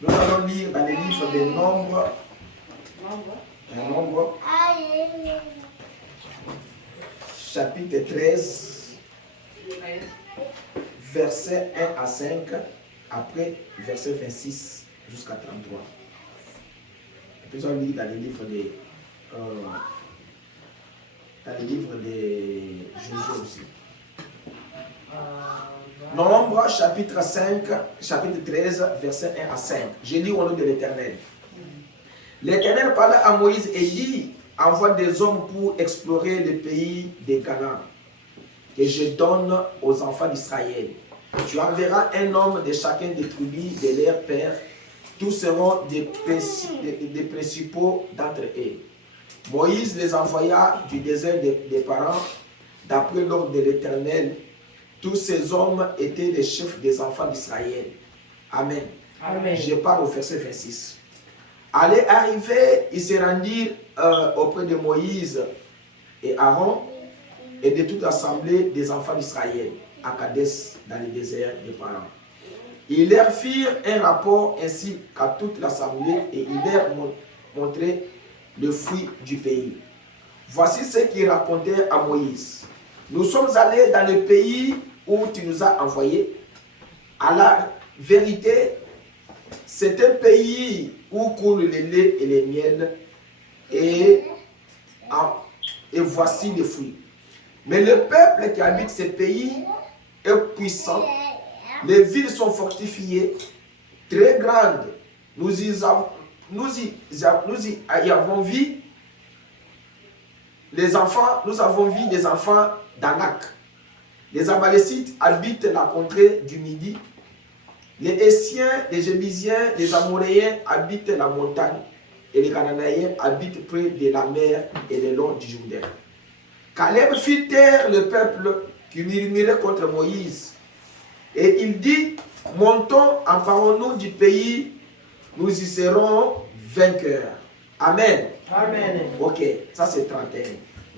Nous allons lire dans les livres des Nombres. Nombres. Chapitre 13. Versets 1 à 5. Après, verset 26 jusqu'à 33. Et puis, on lit dans les livres des Josué aussi. Nombre, chapitre 5, chapitre 13, verset 1 à 5. Je lis au nom de l'Éternel. L'Éternel parla à Moïse et dit, envoie des hommes pour explorer le pays des Canaan, que je donne aux enfants d'Israël. Tu enverras un homme de chacun des tribus de leurs pères. Tous seront des principaux d'entre eux. Moïse les envoya du désert des parents, d'après l'ordre de l'Éternel. Tous ces hommes étaient les chefs des enfants d'Israël. Amen. Amen. Je parle au verset 26. Allez, arriver, ils se rendirent auprès de Moïse et Aaron et de toute l'assemblée des enfants d'Israël à Kadès, dans le désert des parents. Ils leur firent un rapport ainsi qu'à toute l'assemblée et ils leur montraient le fruit du pays. Voici ce qu'ils racontèrent à Moïse. Nous sommes allés dans le pays où tu nous as envoyés. À la vérité, c'est un pays où coule le lait et le miel, et voici les fruits. Mais le peuple qui habite ce pays est puissant. Les villes sont fortifiées, très grandes. Nous y avons vu les enfants, nous avons vu des enfants d'Anak. Les Amalécites habitent la contrée du Midi. Les Hessiens, les Jébusiens, les Amoréens habitent la montagne. Et les Cananéens habitent près de la mer et le long du Jourdain. Caleb fit taire le peuple qui murmurait contre Moïse. Et il dit, montons, emparons-nous du pays, nous y serons vainqueurs. Amen. Amen. Ok, ça c'est 31.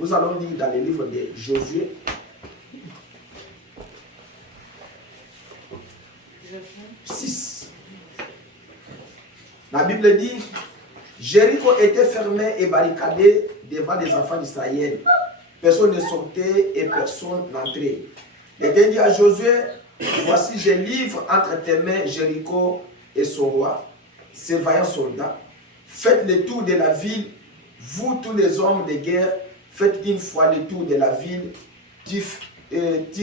Nous allons lire dans le livre de Josué. La Bible dit, Jéricho était fermé et barricadé devant les enfants d'Israël. Personne ne sortait et personne n'entrait. L'Éternel dit à Josué, voici je livre entre tes mains Jéricho et son roi, ses vaillants soldats. Faites le tour de la ville, vous tous les hommes de guerre, faites une fois le tour de la ville. Tu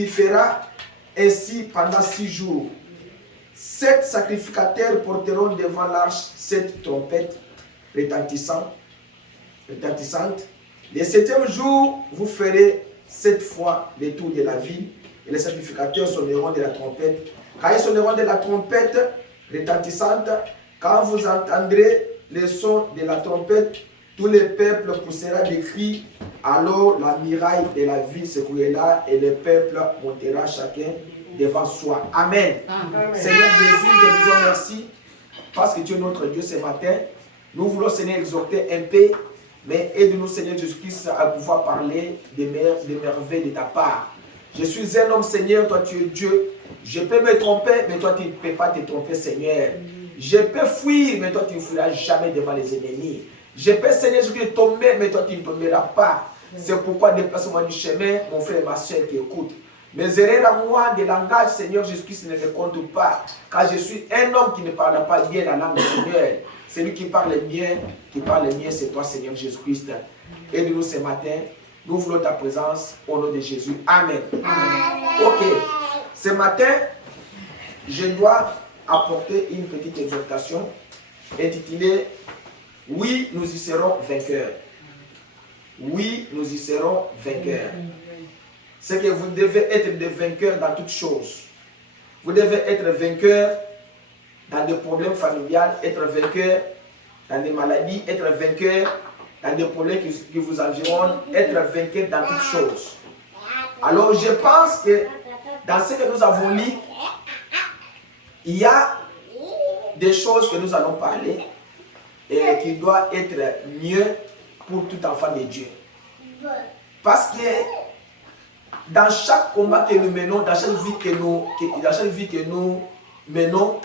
feras ainsi pendant 6 jours. 7 sacrificateurs porteront devant l'arche 7 trompettes retentissantes. Le 7e jour, vous ferez 7 fois le tour de la ville et les sacrificateurs sonneront de la trompette. Quand ils sonneront de la trompette retentissante, quand vous entendrez le son de la trompette, tout le peuple poussera des cris. Alors la muraille de la ville s'écroulera et le peuple montera chacun devant soi. Amen. Amen. Seigneur Jésus, je te disons merci parce que tu es notre Dieu ce matin. Nous voulons, Seigneur, exhorter un peu, mais aide-nous, Seigneur Jésus-Christ, à pouvoir parler des merveilles de ta part. Je suis un homme, Seigneur, toi tu es Dieu. Je peux me tromper, mais toi tu ne peux pas te tromper, Seigneur. Je peux fuir, mais toi tu ne fuiras jamais devant les ennemis. Je peux, Seigneur Jésus-Christ, tomber, mais toi tu ne tomberas pas. C'est pourquoi déplace-moi du chemin, mon frère et ma soeur qui écoutent. Mes erreurs à moi de langage, Seigneur Jésus-Christ, ne me compte pas. Car je suis un homme qui ne parle pas bien la langue du Seigneur. Celui qui parle bien, c'est toi, Seigneur Jésus-Christ. Aide-nous ce matin. Nous voulons ta présence au nom de Jésus. Amen. Amen. Ok. Ce matin, je dois apporter une petite exhortation intitulée « Oui, nous y serons vainqueurs ». Oui, nous y serons vainqueurs. C'est que vous devez être des vainqueurs dans toutes choses. Vous devez être vainqueurs dans des problèmes familiales, être vainqueurs dans des maladies, être vainqueurs dans des problèmes qui vous environnent, être vainqueurs dans toutes choses. Alors je pense que dans ce que nous avons lu, il y a des choses que nous allons parler et qui doivent être mieux pour tout enfant de Dieu. Parce que dans chaque combat que nous menons, dans chaque vie que nous menons,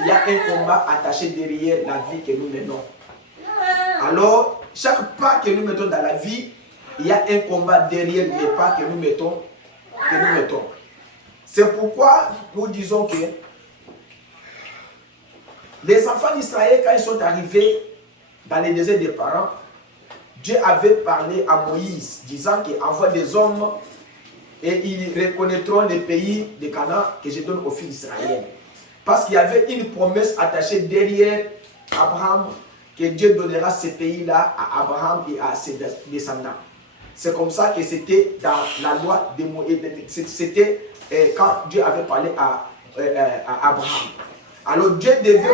il y a un combat attaché derrière la vie que nous menons. Alors, chaque pas que nous mettons dans la vie, il y a un combat derrière les pas que nous mettons. C'est pourquoi nous disons que les enfants d'Israël, quand ils sont arrivés dans les déserts des parents, Dieu avait parlé à Moïse, disant qu'il envoie des hommes et ils reconnaîtront les pays de Canaan que je donne aux fils d'Israël. Parce qu'il y avait une promesse attachée derrière Abraham, que Dieu donnera ces pays-là à Abraham et à ses descendants. C'est comme ça que c'était dans la loi de Moïse. C'était quand Dieu avait parlé à Abraham. Alors Dieu devait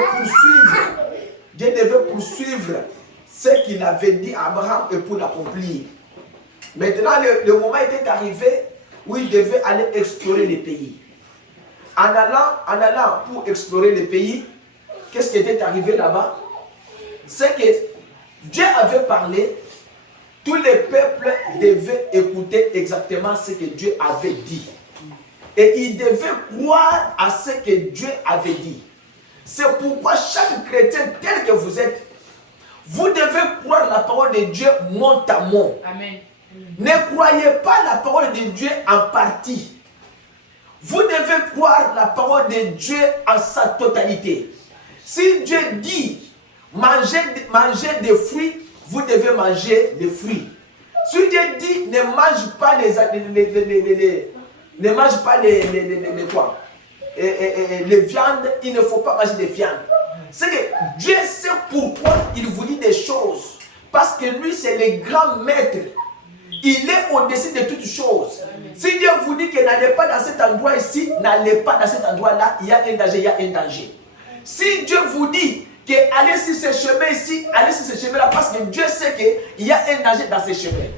poursuivre ce qu'il avait dit à Abraham et pour l'accomplir. Maintenant, le moment était arrivé où il devait aller explorer les pays. En allant pour explorer les pays, qu'est-ce qui était arrivé là-bas? C'est que Dieu avait parlé, tous les peuples devaient écouter exactement ce que Dieu avait dit. Et ils devaient croire à ce que Dieu avait dit. C'est pourquoi chaque chrétien tel que vous êtes, vous devez croire la parole de Dieu mot à mot. Amen. Ne croyez pas la parole de Dieu en partie. Vous devez croire la parole de Dieu en sa totalité. Si Dieu dit mangez des fruits, vous devez manger des fruits. Si Dieu dit ne mange pas les viandes, il ne faut pas manger des viandes. C'est que Dieu sait pourquoi il vous dit des choses. Parce que lui, c'est le grand maître. Il est au-dessus de toutes choses. Si Dieu vous dit que n'allez pas dans cet endroit ici, n'allez pas dans cet endroit-là, il y a un danger, il y a un danger. Si Dieu vous dit que allez sur ce chemin ici, allez sur ce chemin-là, parce que Dieu sait qu'il y a un danger dans ces chemins.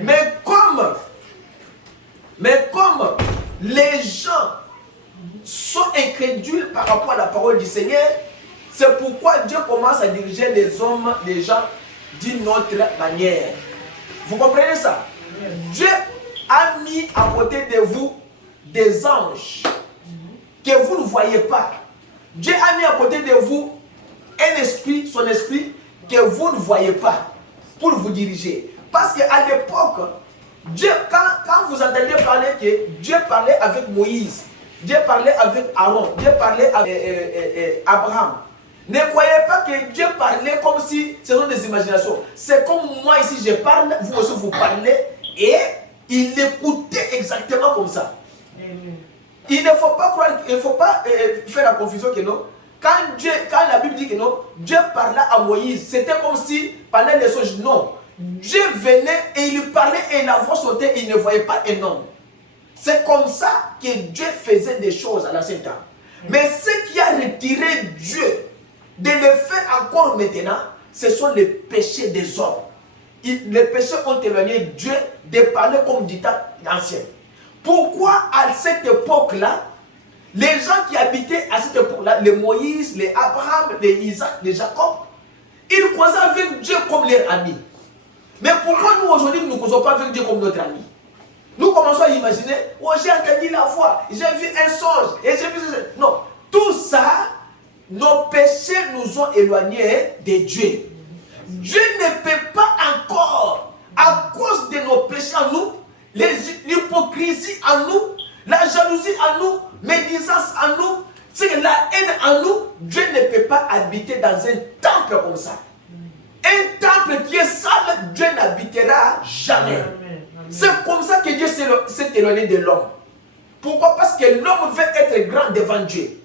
Mais comme les gens sont incrédules par rapport à la parole du Seigneur, c'est pourquoi Dieu commence à diriger les hommes, les gens, d'une autre manière. Vous comprenez ça? Dieu a mis à côté de vous des anges que vous ne voyez pas. Dieu a mis à côté de vous un esprit, son esprit, que vous ne voyez pas, pour vous diriger. Parce qu'à l'époque, Dieu, quand vous entendez parler que Dieu parlait avec Moïse, Dieu parlait avec Aaron, Dieu parlait avec Abraham, ne croyez pas que Dieu parlait comme si ce sont des imaginations. C'est comme moi ici je parle, vous aussi vous parlez, et il écoutait exactement comme ça. Il ne faut pas croire, il ne faut pas faire la confusion que non. Quand la Bible dit que non, Dieu parlait à Moïse, c'était comme si parlait les choses. Non. Dieu venait et il parlait et la voix sautait, il ne voyait pas un homme. C'est comme ça que Dieu faisait des choses à l'ancien temps. Mais ce qui a retiré Dieu de le faire encore maintenant, ce sont les péchés des hommes. Les péchés ont éloigné Dieu de parler comme dit l'ancien. Pourquoi à cette époque-là, les gens qui habitaient à cette époque-là, les Moïse, les Abraham, les Isaac, les Jacob, ils causaient avec Dieu comme leur ami. Mais pourquoi nous aujourd'hui, nous ne causons pas avec Dieu comme notre ami? Nous commençons à imaginer, oh j'ai entendu la voix, j'ai vu un songe, et j'ai vu... Non, tout ça, nos péchés nous ont éloignés de Dieu. Dieu ne peut pas encore, à cause de nos péchés en nous, l'hypocrisie en nous, la jalousie en nous, médisance en nous, c'est la haine en nous, Dieu ne peut pas habiter dans un temple comme ça. Un temple qui est sale, Dieu n'habitera jamais. C'est comme ça que Dieu s'est éloigné de l'homme. Pourquoi? Parce que l'homme veut être grand devant Dieu.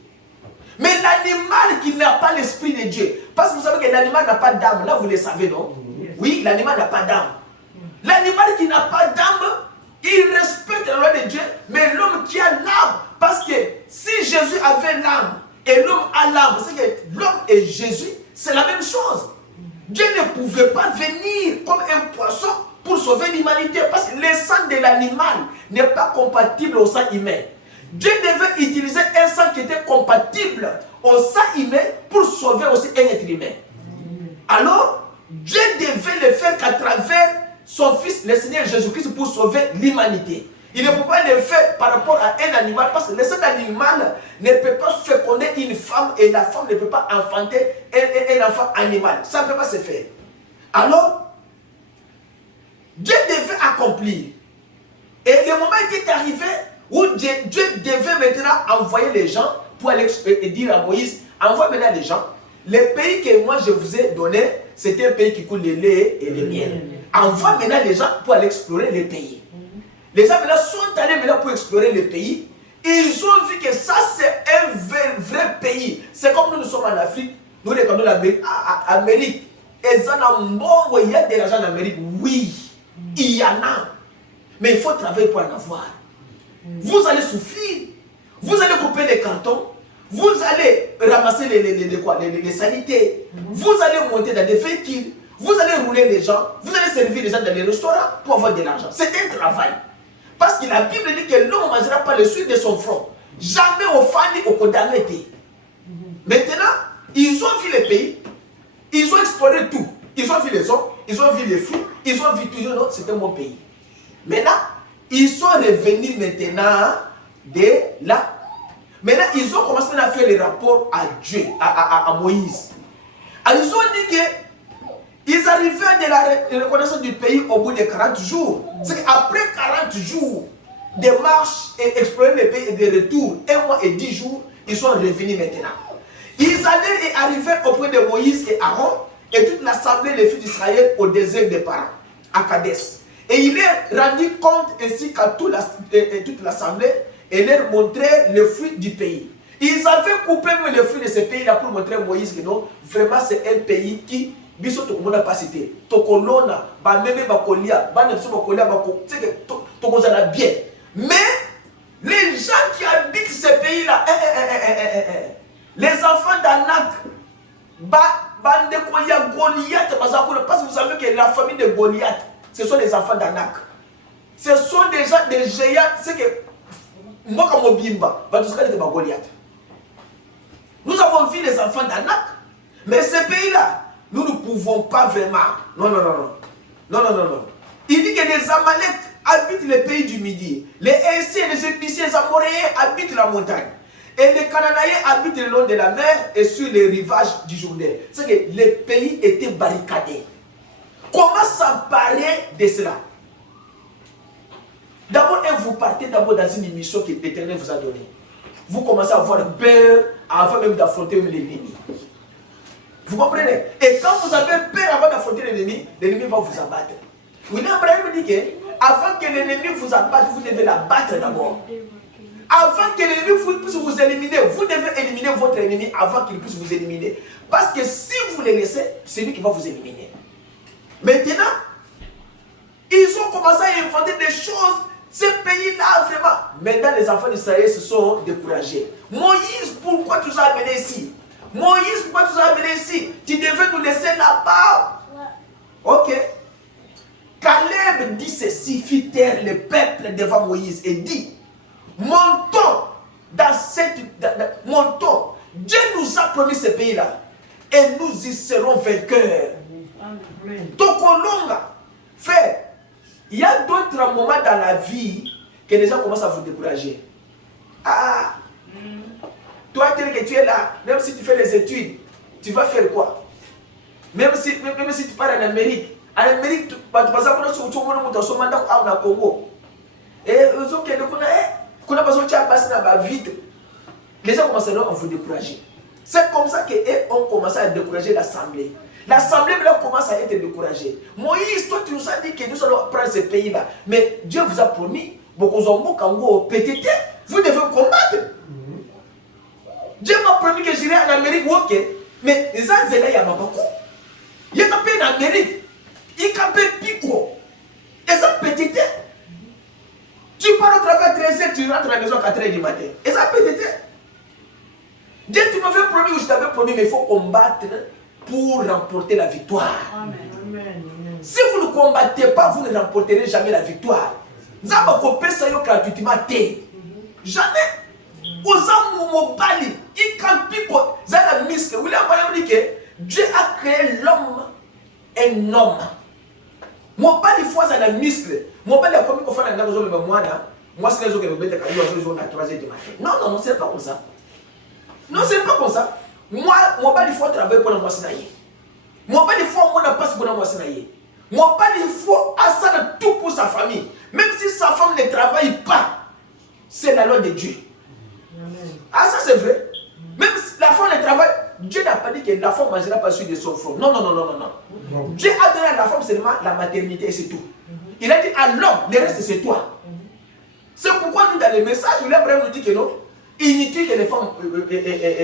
Mais l'animal qui n'a pas l'esprit de Dieu, parce que vous savez que l'animal n'a pas d'âme, là vous le savez, non? Oui, l'animal n'a pas d'âme. L'animal qui n'a pas d'âme, il respecte la loi de Dieu, mais l'homme qui a l'âme, parce que si Jésus avait l'âme et l'homme a l'âme, c'est que l'homme et Jésus, c'est la même chose. Dieu ne pouvait pas venir comme un poisson pour sauver l'humanité, parce que le sang de l'animal n'est pas compatible au sang humain. Dieu devait utiliser un sang qui était compatible au sang humain pour sauver aussi un être humain. Alors, Dieu devait le faire qu'à travers son Fils, le Seigneur Jésus-Christ, pour sauver l'humanité. Il ne peut pas le faire par rapport à un animal, parce que cet animal ne peut pas féconder une femme et la femme ne peut pas enfanter un enfant animal. Ça ne peut pas se faire. Alors, Dieu devait accomplir. Et le moment était arrivé où Dieu devait maintenant envoyer les gens pour aller dire à Moïse, envoie maintenant les gens. Le pays que moi je vous ai donné, c'était un pays qui coule le lait et le miel. Envoie maintenant les gens pour aller explorer le pays. Les gens maintenant sont allés maintenant pour explorer le pays. Ils ont vu que ça c'est un vrai pays. C'est comme nous sommes en Afrique, nous regardons l'Amérique. Et ça il y a de l'argent en Amérique. Oui, il y en a. Mais il faut travailler pour en avoir. Vous allez souffrir. Vous allez couper les cartons. Vous allez ramasser les sanités. Vous allez monter dans des véhicules. Vous allez rouler les gens. Vous allez servir les gens dans les restaurants pour avoir de l'argent. C'est un travail. Parce que la Bible dit que l'homme ne mangera pas le sucre de son front. Jamais au fani au condamné. Maintenant, ils ont vu le pays. Ils ont exploré tout. Ils ont vu les hommes. Ils ont vu les fruits. Ils ont vu tout. Non, c'était mon pays. Maintenant, ils sont revenus maintenant de là. Maintenant, ils ont commencé à faire les rapports à Dieu, à Moïse. Alors, ils ont dit qu'ils arrivaient à la reconnaissance du pays au bout de 40 jours. C'est qu'après 40 jours de marche et explorer le pays et de retour, 1 mois et 10 jours, ils sont revenus maintenant. Ils allaient et arrivaient auprès de Moïse et Aaron et toute l'assemblée des fils d'Israël au désert des Parans, à Kadès. Et il est rendu compte ainsi qu'à toute l'assemblée et leur montrer le fruit du pays. Ils avaient coupé le fruit de ce pays-là pour montrer à Moïse que non, vraiment c'est un pays qui, biso tout le monde n'a pas cité. Tokolona, même Bakolia, Tokozala bien. Mais les gens qui habitent ce pays-là, les enfants d'Anak, parce que vous savez que la famille de Goliath, ce sont les enfants d'Anak. Ce sont des gens, des géants. C'est que moi, comme Obimba, nous avons vu les enfants d'Anak. Mais ce pays-là, nous ne pouvons pas vraiment. Non. Il dit que les Amalek habitent le pays du Midi. Les Hessiens, les Épiciens, les Amoréens habitent la montagne. Et les Cananéens habitent le long de la mer et sur les rivages du Jourdain. C'est que le pays était barricadé. Comment s'emparer de cela? D'abord, vous partez d'abord dans une mission que l'Éternel vous a donnée. Vous commencez à avoir peur avant même d'affronter l'ennemi. Vous comprenez? Et quand vous avez peur avant d'affronter l'ennemi va vous abattre. William Branham dit que avant que l'ennemi vous abatte, vous devez l'abattre d'abord. Avant que l'ennemi puisse vous éliminer, vous devez éliminer votre ennemi avant qu'il puisse vous éliminer. Parce que si vous le laissez, c'est lui qui va vous éliminer. Maintenant, ils ont commencé à inventer des choses. Ce pays-là, vraiment. Maintenant, les enfants d'Israël se sont découragés. Moïse, pourquoi tu nous as amenés ici? Moïse, pourquoi tu nous as amenés ici? Tu devais nous laisser là-bas. Ok. Caleb dit ceci, fit taire le peuple devant Moïse et dit, montons dans cette... montons. Dieu nous a promis ce pays-là. Et nous y serons vainqueurs. Tokolonga. Frère, il y a d'autres moments dans la vie que les gens commencent à vous décourager. Toi, tel que tu es là, même si tu fais les études, tu vas faire quoi? Même si tu pars en Amérique, tu vas sur le Congo. Et qu'on a besoin de passer dans la vie. Les gens commencent à vous décourager. C'est comme ça qu'on commence à décourager l'Assemblée. L'Assemblée commence à être découragée. Moïse, toi tu nous as dit que nous allons prendre ce pays-là. Mais Dieu vous a promis, vous devez combattre. Dieu m'a promis que j'irai en Amérique, ok. Mais les Anzéla, il y a beaucoup. Il y a un en Amérique. Il y a un pico. Et ça petite. Tu pars au travail à 13h, tu rentres à la maison à 4h du matin. Et ça petite. Dieu, tu m'avais promis ou je t'avais promis, mais il faut combattre pour remporter la victoire. Amen. Si vous ne combattez pas, vous ne remporterez jamais la victoire. Vous avez coupé ça gratuitement. Jamais. Aux hommes mobali, il campe quoi? Ça la muscle. William Branham dit que Dieu a créé l'homme un homme. Mobali fois ça la muscle. Mobali a commis qu'on fait la nagozolo mais moi là. Moi, c'est les gens qui me mettent à 3h du matin. Non, non, non, c'est pas comme ça. Non, c'est pas comme ça. Moi, pas il faut travailler pour moi, c'est moi, pas il faut moi, pas pour moi, c'est moi, pas il faut assurer tout pour sa famille. Même si sa femme ne travaille pas, c'est la loi de Dieu. Ah, ça c'est vrai. Même si la femme ne travaille, Dieu n'a pas dit que la femme ne mangera pas sur de son front. Non, non, non, non, non, non. Dieu a donné à la femme seulement la maternité et c'est tout. Il a dit à l'homme, le reste c'est toi. C'est pourquoi nous, dans les messages, l'Abraham nous dit que non, inutile que les femmes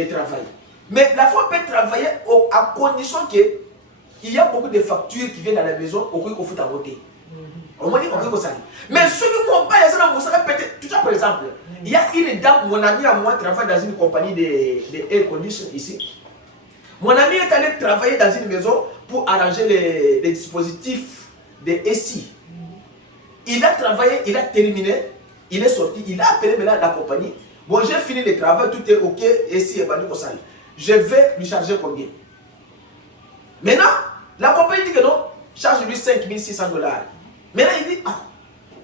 travaillent. Mais la femme peut travailler à condition qu'il y a beaucoup de factures qui viennent à la maison au coup qu'on fout à voter. On m'a dit qu'on peut ça. Mais celui qui n'a pas peut-être, tout ça par exemple, il y a une dame, mon ami à moi travaille dans une compagnie de air condition ici. Mon ami est allé travailler dans une maison pour arranger les dispositifs de SI. Il a travaillé, il a terminé, il est sorti, il a appelé maintenant la compagnie. Bon, j'ai fini le travail, tout est ok, SI est banni au salle. Je vais lui charger combien? Maintenant, la compagnie dit que non, charge-lui $5,600. Maintenant, il dit, ah,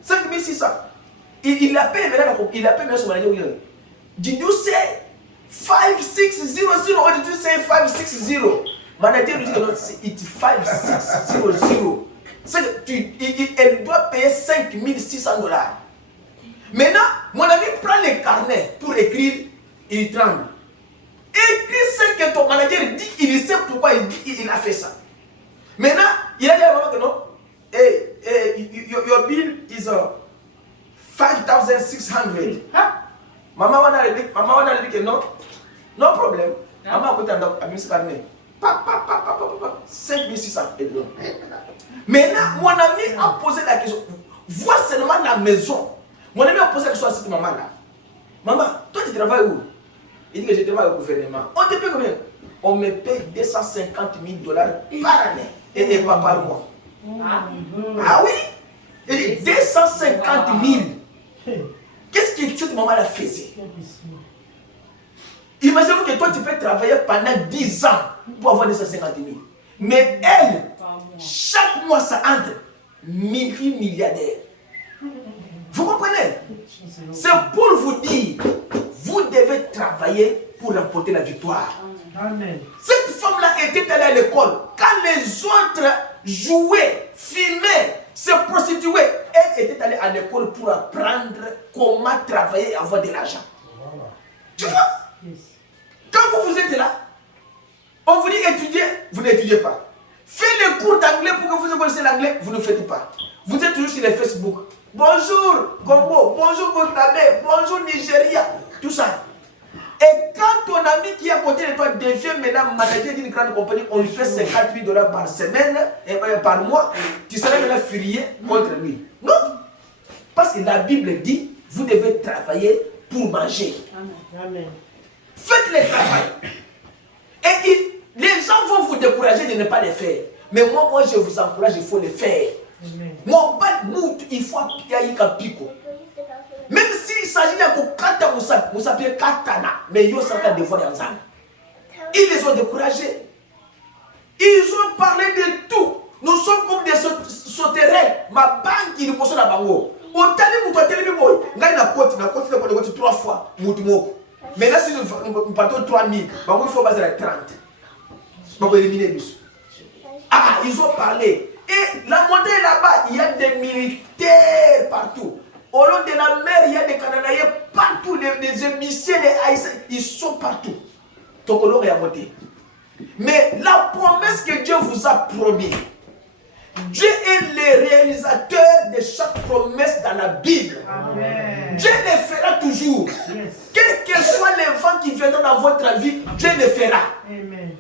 5,600. Il appelle maintenant, il appelle maintenant son manager. Did you say 5600 or did you say 560? Manager lui dit que non, it's 5600. Elle doit payer $5,600. Maintenant, mon ami prend les carnets pour écrire, il tremble. Écris ce que ton manager dit, il sait pourquoi il a fait ça. Maintenant, il a dit à maman que non, your bill is 5,600. Maman on a dit que non, no problème. Maman a côté à mis carnet. 5,600. Maintenant, mon ami a posé la question. Vois seulement la maison. Mon ami a posé la question à cette maman-là. Maman, toi tu travailles où? Il dit que je travaille au gouvernement. On te paye combien? On me paye $250,000 par année et pas par mois. Ah oui? Il dit 250,000. Qu'est-ce que cette maman-là faisait? Imaginez-vous que toi tu peux travailler pendant 10 ans pour avoir 250,000. Mais elle, chaque mois ça entre multimilliardaire. Vous comprenez? C'est pour vous dire, vous devez travailler pour remporter la victoire. Amen. Cette femme-là était allée à l'école. Quand les autres jouaient, filmaient, se prostituaient, elle était allée à l'école pour apprendre comment travailler et avoir de l'argent. Voilà. Tu vois? Yes. Quand vous êtes là, on vous dit étudier, vous n'étudiez pas. Faites les cours d'anglais pour que vous connaissiez l'anglais, vous ne faites pas. Vous êtes toujours sur les Facebook. Bonjour Congo, bonjour Burkina, bonjour Nigeria, tout ça. Et quand ton ami qui est à côté de toi devient maintenant manager d'une grande compagnie, on lui fait $50,000 par semaine, par mois, tu seras maintenant furieux contre lui. Non. Parce que la Bible dit, vous devez travailler pour manger. Amen. Faites le travail. Et les gens vont vous décourager de ne pas le faire. Mais moi je vous encourage, il faut le faire. Mon bal, il faut appuyer un pico. Même s'il s'agit de kata, vous savez katana, mais ils ont devoir en zan. Ils les ont découragés. Ils ont parlé de tout. Nous sommes comme des sauterelles. Ma banque, il est posé la bango. Au tali, vous avez boy. N'a une côte 3 fois. Mais là, si nous partons 3,000, il faut baser à 30. Donc, éliminer plus. Ah, ils ont parlé. Et la montagne là-bas, il y a des militaires partout. Au long de la mer, il y a des Canadiens partout, des émissaires, des Haïtiens, ils sont partout. Tokolo est à monter. Mais la promesse que Dieu vous a promis, Dieu est le réalisateur de chaque promesse dans la Bible. Amen. Dieu le fera toujours. Yes. Quel que soit les vents qui viendront dans votre vie, Dieu le fera. Amen.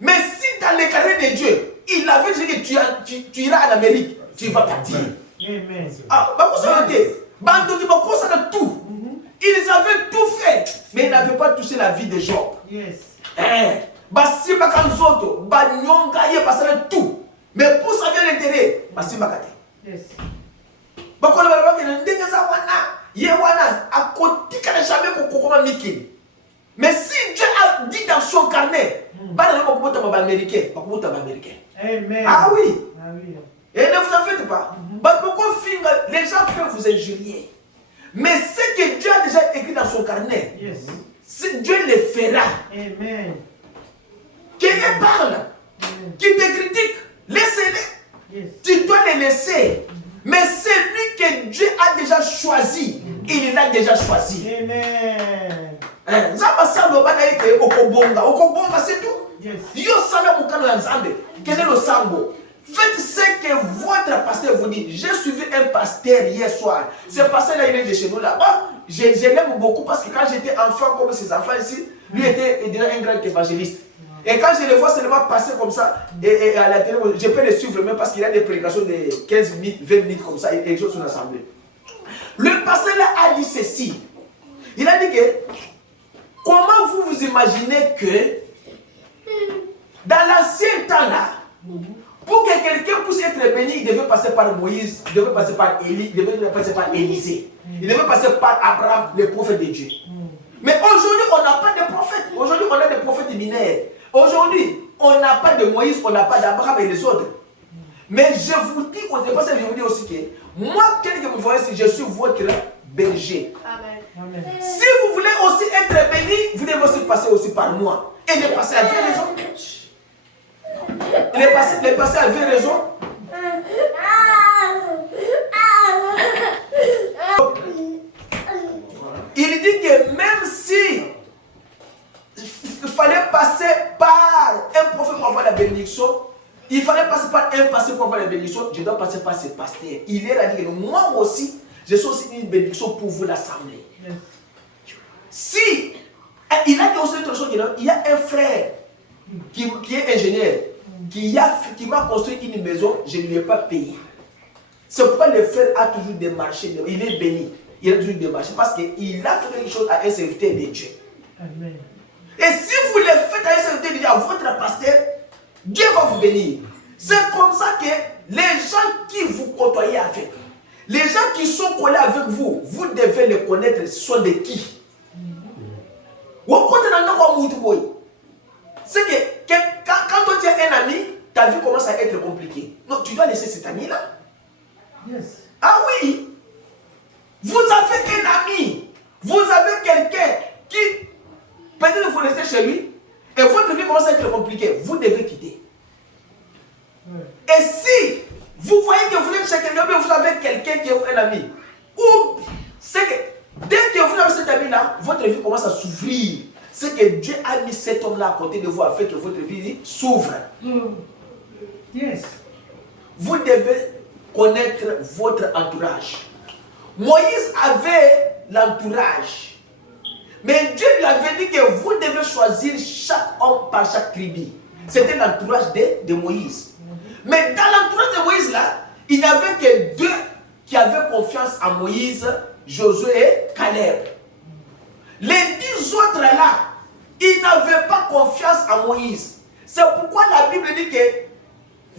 Mais si dans les carrés de Dieu, il avait dit que tu iras en Amérique, tu vas partir. Amen. Tout. Ils avaient tout fait, mais ils n'avaient pas touché la vie de Job. Yes. Tout. Mais pour ça vient l'intérêt, yes. Mais si Dieu a dit dans son carnet, américain. Amen. Ah oui. Et ne vous en faites pas. Pourquoi les gens peuvent vous injurier. Mais ce que Dieu a déjà écrit dans son carnet, Dieu le fera. Amen. Quelqu'un parle, qui te critique, laissez-les. Tu dois les laisser. Mais celui que Dieu a déjà choisi, il l'a déjà choisi. Amen. C'est tout. Quel est le sango? Faites ce que votre pasteur vous dit. J'ai suivi un pasteur hier soir. Ce pasteur-là, il est de chez nous là-bas. Je l'aime beaucoup parce que quand j'étais enfant comme ses enfants ici, lui était un grand évangéliste. Et quand je le vois seulement passer comme ça, et à la télé, je peux le suivre même parce qu'il a des prédications de 15 minutes, 20 minutes comme ça, et les choses sont assemblées. Le pasteur là a dit ceci. Il a dit que, comment vous vous imaginez que, dans l'ancien temps là, pour que quelqu'un puisse être béni, il devait passer par Moïse, il devait passer par Élie, il devait passer par Élisée, il devait passer par Abraham, le prophète de Dieu. Mais aujourd'hui, on n'a pas de prophètes. Aujourd'hui, on a des prophètes mineurs. Aujourd'hui, on n'a pas de Moïse, on n'a pas d'Abraham et les autres. Mais je vous dis, au départ, je vous dis aussi que moi, quelqu'un que vous voyez, je suis votre berger. Amen. Si vous voulez aussi être béni, vous devez aussi passer aussi par moi. Et les passer avec raison. Les passer avec raison. Il dit que même si il fallait passer par un prophète pour avoir la bénédiction, il fallait passer par un pasteur pour avoir la bénédiction, je dois passer par ce pasteur. Il est dit que moi aussi, je suis aussi une bénédiction pour vous l'assemblée. Si, il a dit aussi autre chose, il y a un frère qui est ingénieur, qui m'a construit une maison, je ne lui ai pas payé. C'est pourquoi le frère a toujours démarché, il est béni. Il a toujours démarché parce qu'il a fait quelque chose à un serviteur de Dieu. Amen. Et si vous le faites à un serviteur de Dieu, à votre pasteur, Dieu va vous bénir. C'est comme ça que les gens qui vous côtoyez avec, les gens qui sont collés avec vous, vous devez les connaître, sont de qui? C'est que quand toi tu as un ami, ta vie commence à être compliquée. Donc tu dois laisser cet ami-là. Yes. Ah oui! Vous avez un ami, vous avez quelqu'un qui, peut-être vous restez chez lui, et votre vie commence à être compliquée, vous devez quitter. Et si vous voyez que vous êtes chez quelqu'un, mais vous avez quelqu'un qui est un ami, ou c'est que dès que vous avez cet ami-là, votre vie commence à s'ouvrir. C'est que Dieu a mis cet homme-là à côté de vous afin que votre vie s'ouvre. Yes. Vous devez connaître votre entourage. Moïse avait l'entourage. Mais Dieu lui avait dit que vous devez choisir chaque homme par chaque tribu. C'était l'entourage de Moïse. Mais dans l'entourage de Moïse là, il n'y avait que deux qui avaient confiance en Moïse, Josué et Caleb. Les 10 autres là, ils n'avaient pas confiance en Moïse. C'est pourquoi la Bible dit que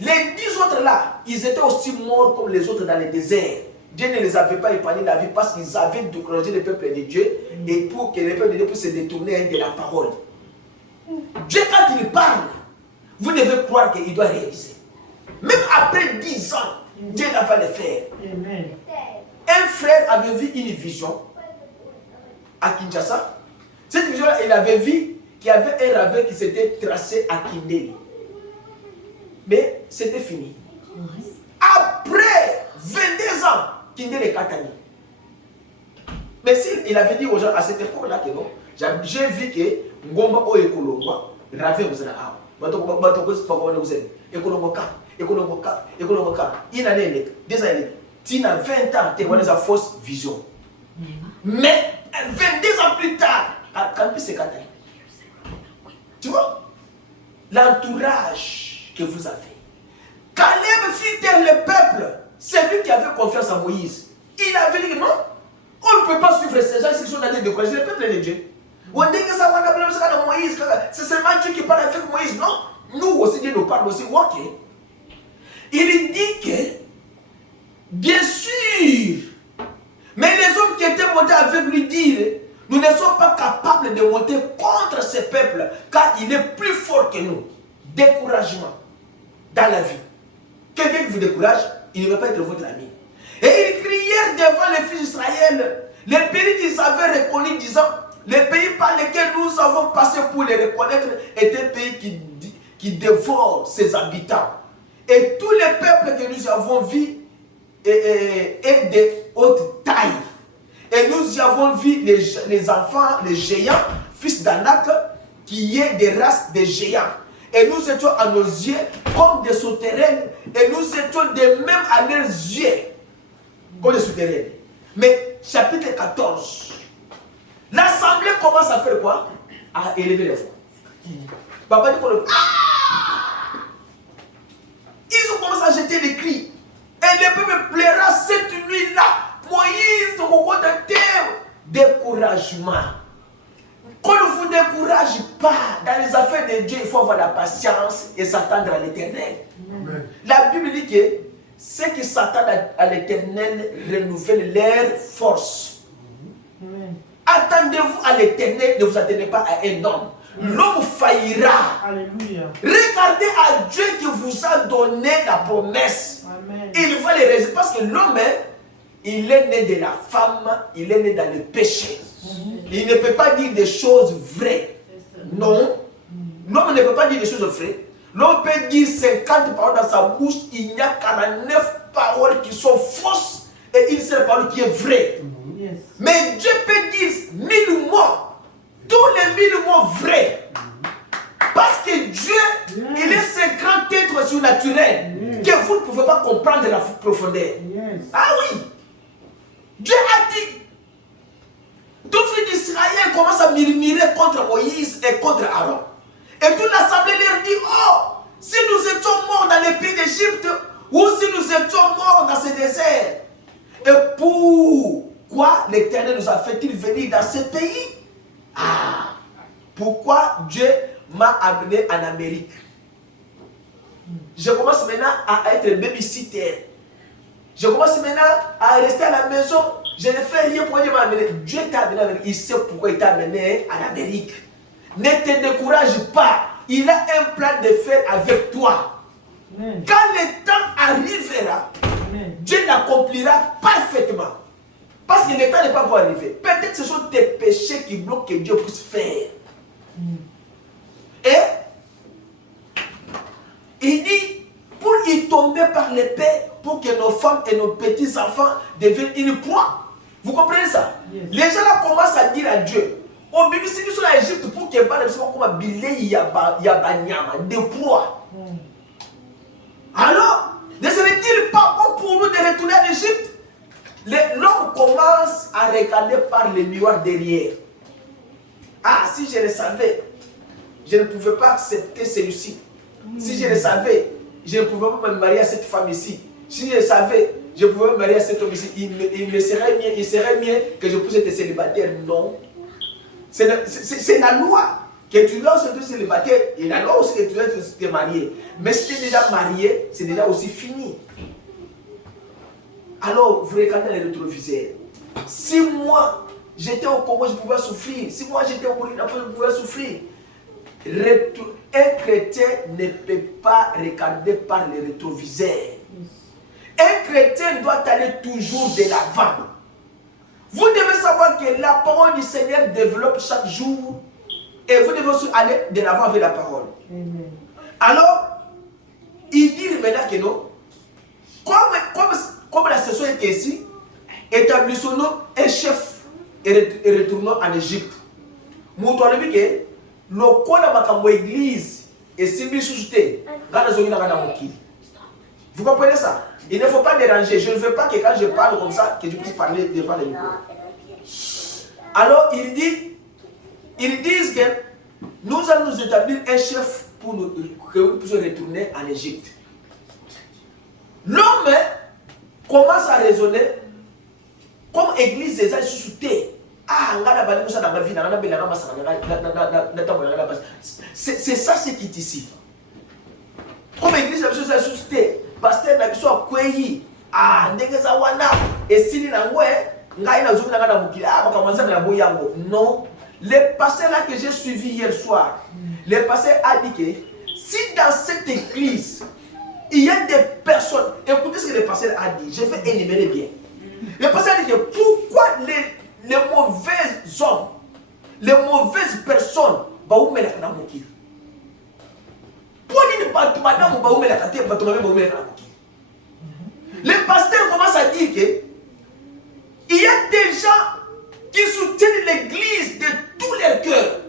les 10 autres là, ils étaient aussi morts comme les autres dans le désert. Dieu ne les avait pas épargnés la vie parce qu'ils avaient découragé le peuple de Dieu et pour que le peuple de Dieu puisse se détourner de la parole. Dieu, quand il parle, vous devez croire qu'il doit réaliser. Même après 10 ans, Dieu va le faire. Amen. Un frère avait vu une vision à Kinshasa. Cette vision-là, il avait vu qu'il y avait un ravin qui s'était tracé à Kindeli. Mais c'était fini. Après 22 ans, Kindeli est Katani. Mais s'il avait dit aux gens à cette époque-là que non, j'ai vu que Ngomba o Ekolongwa, ravin vous en a. Il a des années, il a 20 ans, il a une fausse vision. Mais 22 ans plus tard, quand il s'est Katani. Tu vois, l'entourage que vous avez. Caleb fit taire le peuple. C'est lui qui avait confiance en Moïse. Il avait dit que non, on ne peut pas suivre ces gens qui sont dans des décourager le peuple de Dieu. On dit que ça va dans Moïse, c'est seulement Dieu qui parle avec Moïse. Non, nous aussi, Dieu nous parle aussi. Ok. Il dit que, bien sûr, mais les hommes qui étaient montés avec lui dirent, nous ne sommes pas capables de monter contre ce peuple, car il est plus fort que nous. Découragement dans la vie. Quelqu'un qui vous décourage, il ne veut pas être votre ami. Et ils crièrent devant les fils d'Israël. Les pays qu'ils avaient reconnus, disant, les pays par lesquels nous avons passé pour les reconnaître étaient pays qui dévorent ses habitants. Et tous les peuples que nous avons vus est de haute taille. Et nous y avons vu les enfants, les géants, fils d'Anak, qui est des races de géants. Et nous étions à nos yeux comme des souterrains. Et nous étions de même à leurs yeux comme des souterrains. Mais chapitre 14, l'assemblée commence à faire quoi? À élever les voix. Papa dit pour le... Ils ont commencé à jeter des cris. Et le peuple plaira cette nuit-là. Moïse, ton coco de terre. Découragement. Qu'on ne vous décourage pas dans les affaires de Dieu, il faut avoir la patience et s'attendre à l'éternel. La Bible dit que ceux qui s'attendent à l'éternel renouvellent leur force. Attendez-vous à l'éternel, ne vous attendez pas à un homme. L'homme faillira. Alléluia. Regardez à Dieu qui vous a donné la promesse. Amen. Il va les réaliser parce que l'homme, il est né de la femme, il est né dans le péché. Il ne peut pas dire des choses vraies. Non. L'homme ne peut pas dire des choses vraies. L'homme peut dire 50 paroles dans sa bouche, il y a 49 paroles qui sont fausses et une seule parole qui est vraie. Yes. Mais Dieu peut dire 1000 mots, tous les 1000 mots vrais. Parce que Dieu, il est ce grand être surnaturel que vous ne pouvez pas comprendre la profondeur. Yes. Ah oui. Dieu a dit, tout fils d'Israël commence à murmurer contre Moïse et contre Aaron. Et toute l'assemblée leur dit, oh, si nous étions morts dans les pays d'Égypte, ou si nous étions morts dans ce désert, et pourquoi l'Éternel nous a fait-il venir dans ce pays? Ah, pourquoi Dieu m'a amené en Amérique? Je commence maintenant à être babysitter. Je commence maintenant à rester à la maison. Je ne fais rien pour Dieu m'a amené. Dieu t'a amené en Amérique. Il sait pourquoi il t'a amené en Amérique. Ne te décourage pas. Il a un plan de faire avec toi. Amen. Quand le temps arrivera, Amen. Dieu l'accomplira parfaitement. Parce que le temps n'est pas encore arrivé. Peut-être que ce sont tes péchés qui bloquent que Dieu puisse faire. Et il dit, pour y tomber par l'épée, pour que nos femmes et nos petits-enfants deviennent une proie. Vous comprenez ça? Yes. Les gens là commencent à dire à Dieu, au Bible, si nous sommes en Égypte, pour que les gens comme Bilé Yabanyama, des proies. Alors, ne serait-il pas bon pour nous de retourner en Égypte? L'homme commence à regarder par le miroir derrière. Ah, si je le savais, je ne pouvais pas accepter celui-ci. Si je le savais, je ne pouvais pas me marier à cette femme ici. Si je le savais, je pouvais me marier à cet homme ici. Il serait mieux que je puisse être célibataire. Non. C'est la loi que tu dois être célibataire. Et la loi aussi que tu dois être marié. Mais si tu es déjà marié, c'est déjà aussi fini. Alors, vous regardez les rétroviseurs. Si moi, j'étais au Congo, je pouvais souffrir. Si moi, j'étais au Burkina Faso, je pouvais souffrir. Un chrétien ne peut pas regarder par les rétroviseurs. Un chrétien doit aller toujours de l'avant. Vous devez savoir que la parole du Seigneur développe chaque jour. Et vous devez aussi aller de l'avant avec la parole. Amen. Alors, il dit maintenant que non. Comme la session est ici, établissons-nous un chef et retournons en Égypte. Nous avons dit que le code de l'église est si bien suscité. Vous comprenez ça? Il ne faut pas déranger. Je ne veux pas que quand je parle comme ça, que je puisse parler devant les micros. Alors, ils disent que nous allons nous établir un chef pour que nous puissions retourner en Égypte. L'homme commence à raisonner comme église des gens suscités. Ah, c'est ça ce qui est ici. Comme église des gens suscités. Pasteur n'a pas quoi. Ah, wana et si non, le pasteur là que j'ai suivi hier soir, le pasteur a dit que si dans cette église il y a des personnes, écoutez ce que le pasteur a dit, je vais énumérer bien. Le pasteur a dit que pourquoi les mauvais hommes, les mauvaises personnes, pourquoi le pasteur commence à dire que il y a des gens qui soutiennent l'église de tout leur cœur.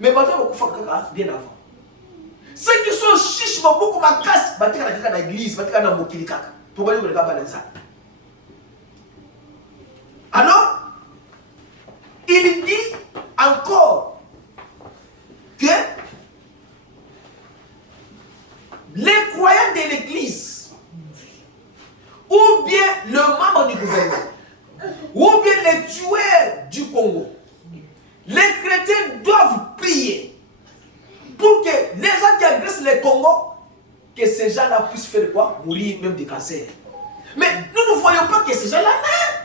Mais maintenant, on va bien avant. Ceux qui sont chiches, beaucoup ma casse, ils vont dans l'église, ils vont dans le kaka. Pourquoi ils ne vont pas dans ça? Alors, il dit encore que les croyants de l'église, ou bien le membre du gouvernement, ou bien les tueurs du Congo, les chrétiens doivent prier pour que les gens qui agressent le Congo, que ces gens-là puissent faire quoi? Mourir même de cancer. Mais nous ne voyons pas que ces gens-là meurent.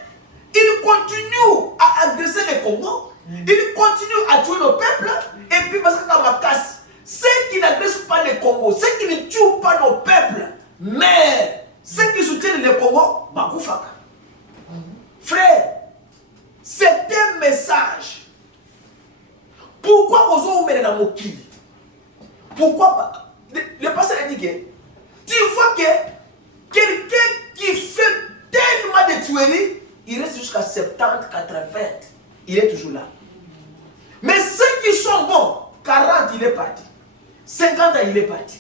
Ils continuent à agresser le Congo, ils continuent à tuer nos peuples, et puis parce que dans ma casse, ceux qui n'agressent pas le Congo, ceux qui ne tuent pas nos peuples, mais ceux qui soutiennent le Congo, Bakoufaka. Frère, c'est un message. Pourquoi osons mettre dans mon qui? Pourquoi? Le pasteur a dit que tu vois que quelqu'un qui fait tellement de tueries, il reste jusqu'à 70, 80, il est toujours là. Mais ceux qui sont bons, 40, il est parti. 50 ans, il est parti.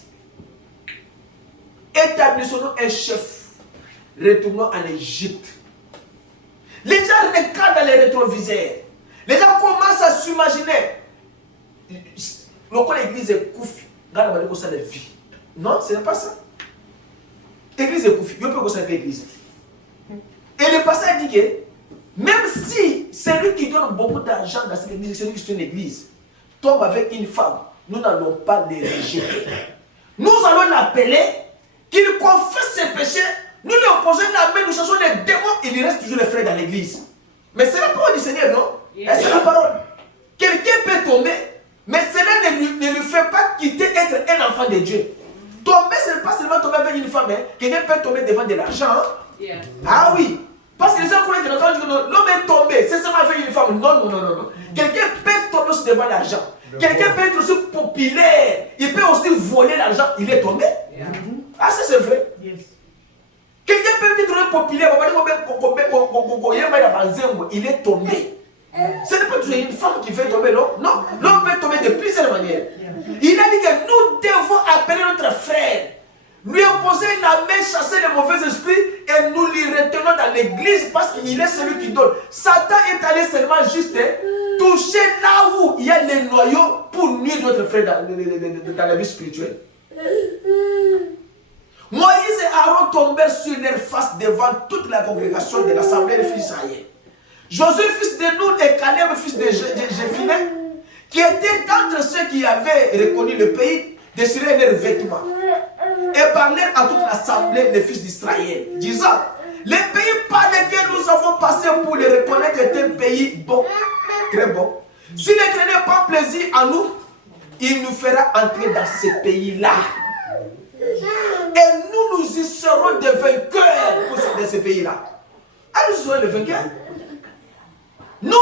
Établissons un chef. Retournons en Égypte. Les gens regardent dans les rétroviseurs. Les gens commencent à s'imaginer. L'église est couffe. Regarde ça de vie. Non, ce n'est pas ça. L'église est couffe. Je peux conserver l'église. Et le pasteur dit que même si celui qui donne beaucoup d'argent dans cette église, celui qui suit l'église, tombe avec une femme, nous n'allons pas les rejeter. Nous allons l'appeler, qu'il confesse ses péchés, nous lui opposons la main, nous cherchons les démons, il reste toujours les frères dans l'église. Mais c'est la parole du Seigneur, non? Yeah. C'est la parole. Quelqu'un peut tomber, mais cela ne lui fait pas quitter être un enfant de Dieu. Tomber, ce n'est pas seulement tomber avec une femme, hein. Quelqu'un peut tomber devant de l'argent. Hein? Yeah. Ah oui. Parce que les gens croient que l'homme est tombé, c'est seulement avec une femme. Non, non, non, non, non. Quelqu'un peut tomber aussi devant l'argent. Quelqu'un peut être aussi populaire. Il peut aussi voler l'argent. Il est tombé. Yeah. Ah, ça c'est vrai. Yes. Quelqu'un peut être populaire. Il est tombé. Ce n'est pas toujours une femme qui fait tomber l'homme. Non, l'homme peut tomber de plusieurs manières. Il a dit que nous devons appeler notre frère, lui opposer la main, chasser les mauvais esprits et nous lui retenons dans l'église parce qu'il est celui qui donne. Satan est allé seulement juste toucher là où il y a les noyaux pour nuire notre frère dans la vie spirituelle. Moïse et Aaron tombèrent sur leur face devant toute la congrégation de l'assemblée des fils d'Israël. Josué, fils de Nun, et Caleb, fils de Jéphiné, qui étaient d'entre ceux qui avaient reconnu le pays, déchirèrent leurs vêtements et parlèrent à toute l'assemblée des fils d'Israël, disant: les pays par lesquels nous avons passé pour les reconnaître est un pays bon, très bon. S'il n'était pas plaisir à nous, il nous fera entrer dans ce pays-là. Et nous y serons des vainqueurs dans ce pays-là. Ah, nous serons des vainqueurs. Nous,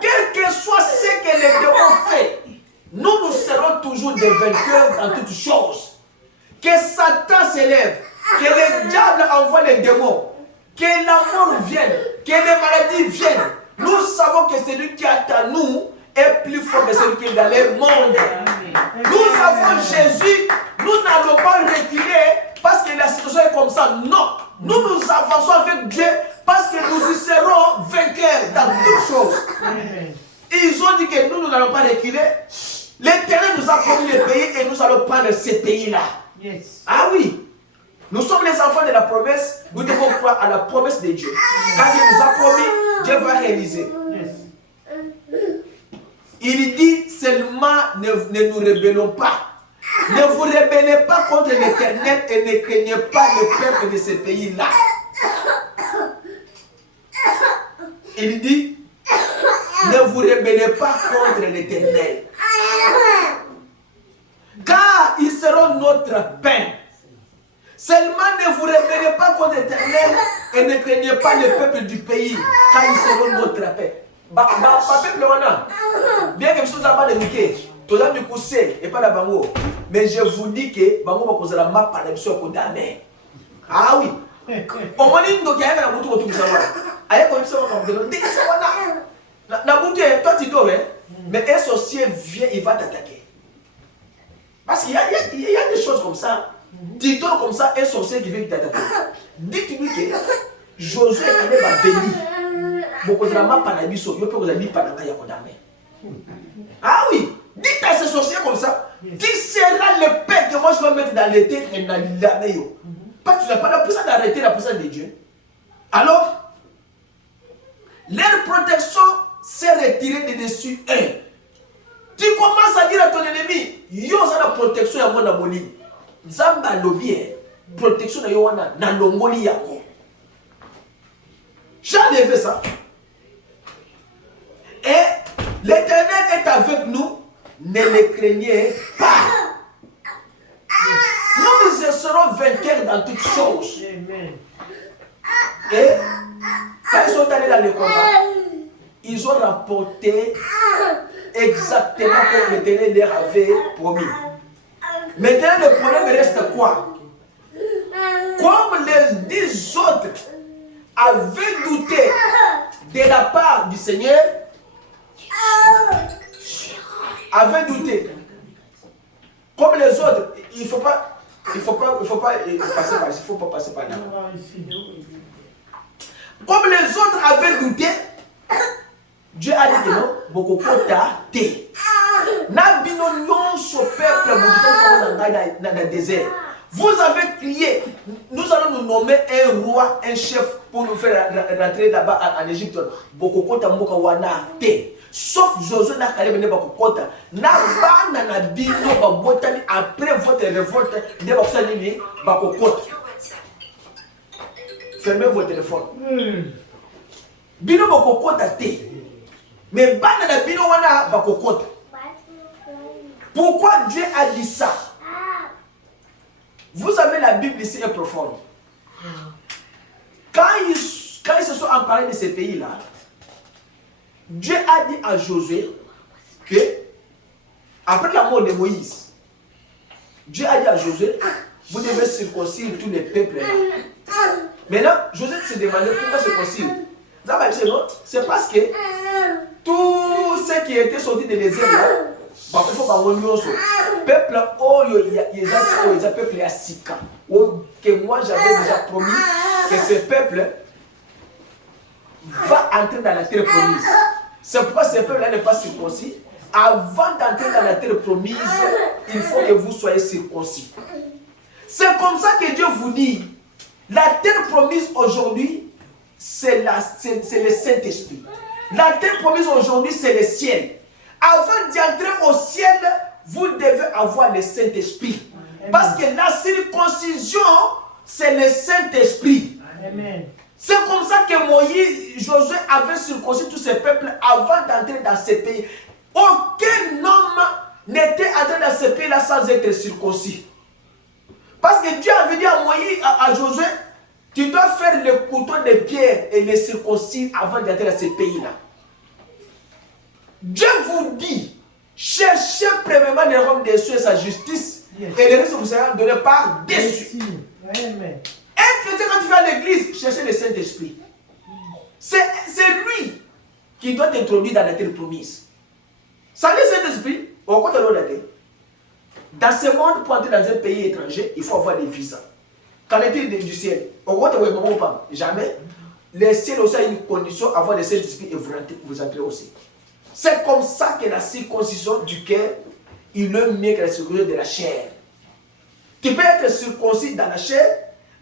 quel que soit ce que les démons font, nous serons toujours des vainqueurs dans toutes choses. Que Satan s'élève, que le diable envoie les démons, que la mort vienne, que les maladies viennent. Nous savons que celui qui est à nous est plus fort que celui qui est dans le monde. Nous avons Jésus, nous n'allons pas reculer parce que la situation est comme ça. Non, nous avançons avec Dieu parce que nous y serons vainqueurs dans toutes choses. Ils ont dit que nous n'allons pas reculer. L'Éternel nous a promis le pays et nous allons prendre ces pays-là. Yes. Ah oui, nous sommes les enfants de la promesse, nous devons croire à la promesse de Dieu. Quand il nous a promis, Dieu va réaliser. Yes. Il dit seulement ne nous rebellons pas. Ne vous rebellez pas contre l'Éternel et ne craignez pas le peuple de ce pays-là. Il dit ne vous rebellez pas contre l'Éternel. Car ils seront notre pain. Seulement ne vous rebellez pas contre l'Éternel et ne craignez pas le peuple du pays, car ils seront notre paix. Bien que vous soyez en train de niquer, tout le monde est et pas la bango. Mais je vous dis que bango va causer la map par la mission condamnée. Ah oui. Au moins, il y a un peu de temps. Aïe, comme ça, on va dire, toi tu dors, mais un sorcier vient, il va t'attaquer. Parce qu'il y a des choses comme ça. Tu dors comme ça, un sorcier qui vient t'attaquer. Dites-lui que Josué va venir. Beaucoup de la map par la mission, il peut vous dire par la condamné. Ah oui, dites à ce sorcier comme ça, qui sera le père que moi je vais mettre dans les terres et dans l'année. Parce que tu n'as pas la puissance d'arrêter la puissance de Dieu. Alors, leur protection s'est retirée de dessus un. Tu commences à dire à ton ennemi, yo ça la protection ya mwana moni. Zamba lobi protection na yo wana na longoli yako. Jamais fait ça. Et l'Éternel est avec nous, ne le craignez pas. Nous serons vainqueurs dans toutes choses. Amen. Et quand ils sont allés dans le combat, ils ont rapporté exactement comme l'Éternel leur avait promis. Maintenant, le problème reste quoi? Comme les 10 autres avaient douté de la part du Seigneur, avaient douté. Comme les autres, il ne faut pas passer par ici, il faut pas passer par là. Comme les autres avaient douté, Dieu a dit que non, beaucoup de thé. N'abino non ce peuple dans le désert. Vous avez crié, nous allons nous nommer un roi, un chef pour nous faire rentrer là-bas en Égypte. Beaucoup de moka wana thé. Sauf Josué n'a qu'à venir bakokota. N'a pas na bino babotani après votre révolte de bakosani bakokota. Fermez vos téléphones. Bino bakokota thé. Mais bana na bino wana bakokota. Pourquoi Dieu a dit ça? Vous savez, la Bible ici est profonde. Quand ils se sont emparés de ces pays-là, Dieu a dit à Josué que, après la mort de Moïse, Dieu a dit à Josué, vous devez circoncire tous les peuples là. Maintenant, Josué se demandait pourquoi circoncire. C'est parce que tous ceux qui étaient sortis de désert là, il faut que peuple peuple asika que moi j'avais déjà promis que ce peuple va entrer dans la terre promise. C'est pourquoi ce peuple là n'est pas circoncis. Avant d'entrer dans la terre promise, il faut que vous soyez circoncis. C'est comme ça que Dieu vous dit, la terre promise aujourd'hui, c'est le Saint-Esprit. La terre promise aujourd'hui, c'est le ciel. Avant d'entrer au ciel, vous devez avoir le Saint-Esprit. Parce que la circoncision, c'est le Saint-Esprit. C'est comme ça que Moïse, Josué avait circoncis tous ces peuples avant d'entrer dans ce pays. Aucun homme n'était entré dans ce pays-là sans être circoncis. Parce que Dieu avait dit à Moïse, à Josué, tu dois faire le couteau de pierre et le circoncis avant d'entrer dans ce pays-là. Dieu vous dit, cherchez premièrement le royaume des cieux et sa justice, et le reste vous sera donné par dessus. Un chrétien, quand tu vas à l'église, cherchez le Saint-Esprit. C'est lui qui doit t'introduire dans la terre promise. Sans le Saint-Esprit, on compte dans la terre. Dans ce monde, pour entrer dans un pays étranger, il faut avoir des visas. Qu'en est-il du ciel? On compte ou pas? Jamais. Le ciel aussi a une condition, avoir le Saint-Esprit et vous entrez aussi. C'est comme ça que la circoncision du cœur, il est mieux que la circoncision de la chair. Tu peux être circoncis dans la chair,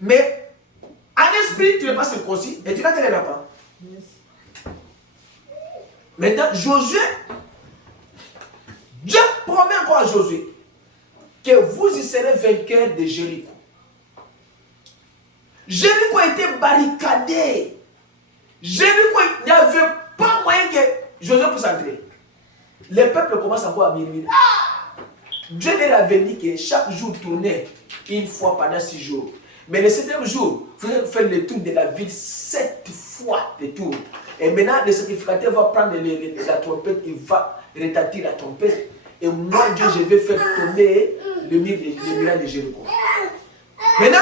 mais en esprit, tu n'es pas circoncis et tu n'atteindras pas. Maintenant, Josué, Dieu promet encore à Josué que vous y serez vainqueurs de Jéricho. Jéricho était barricadé. Jéricho, il n'y avait pas moyen que Josué puisse entrer. Le peuple commence encore à murmurer. Dieu leur a dit que chaque jour tournait une fois pendant 6 jours. Mais le 7e jour, vous allez faire le tour de la ville 7 fois le tour. Et maintenant, le sacrificateur va prendre la trompette, il va retentir la trompette. Et moi, Dieu, je vais faire tomber le miracle de Jéricho. Maintenant,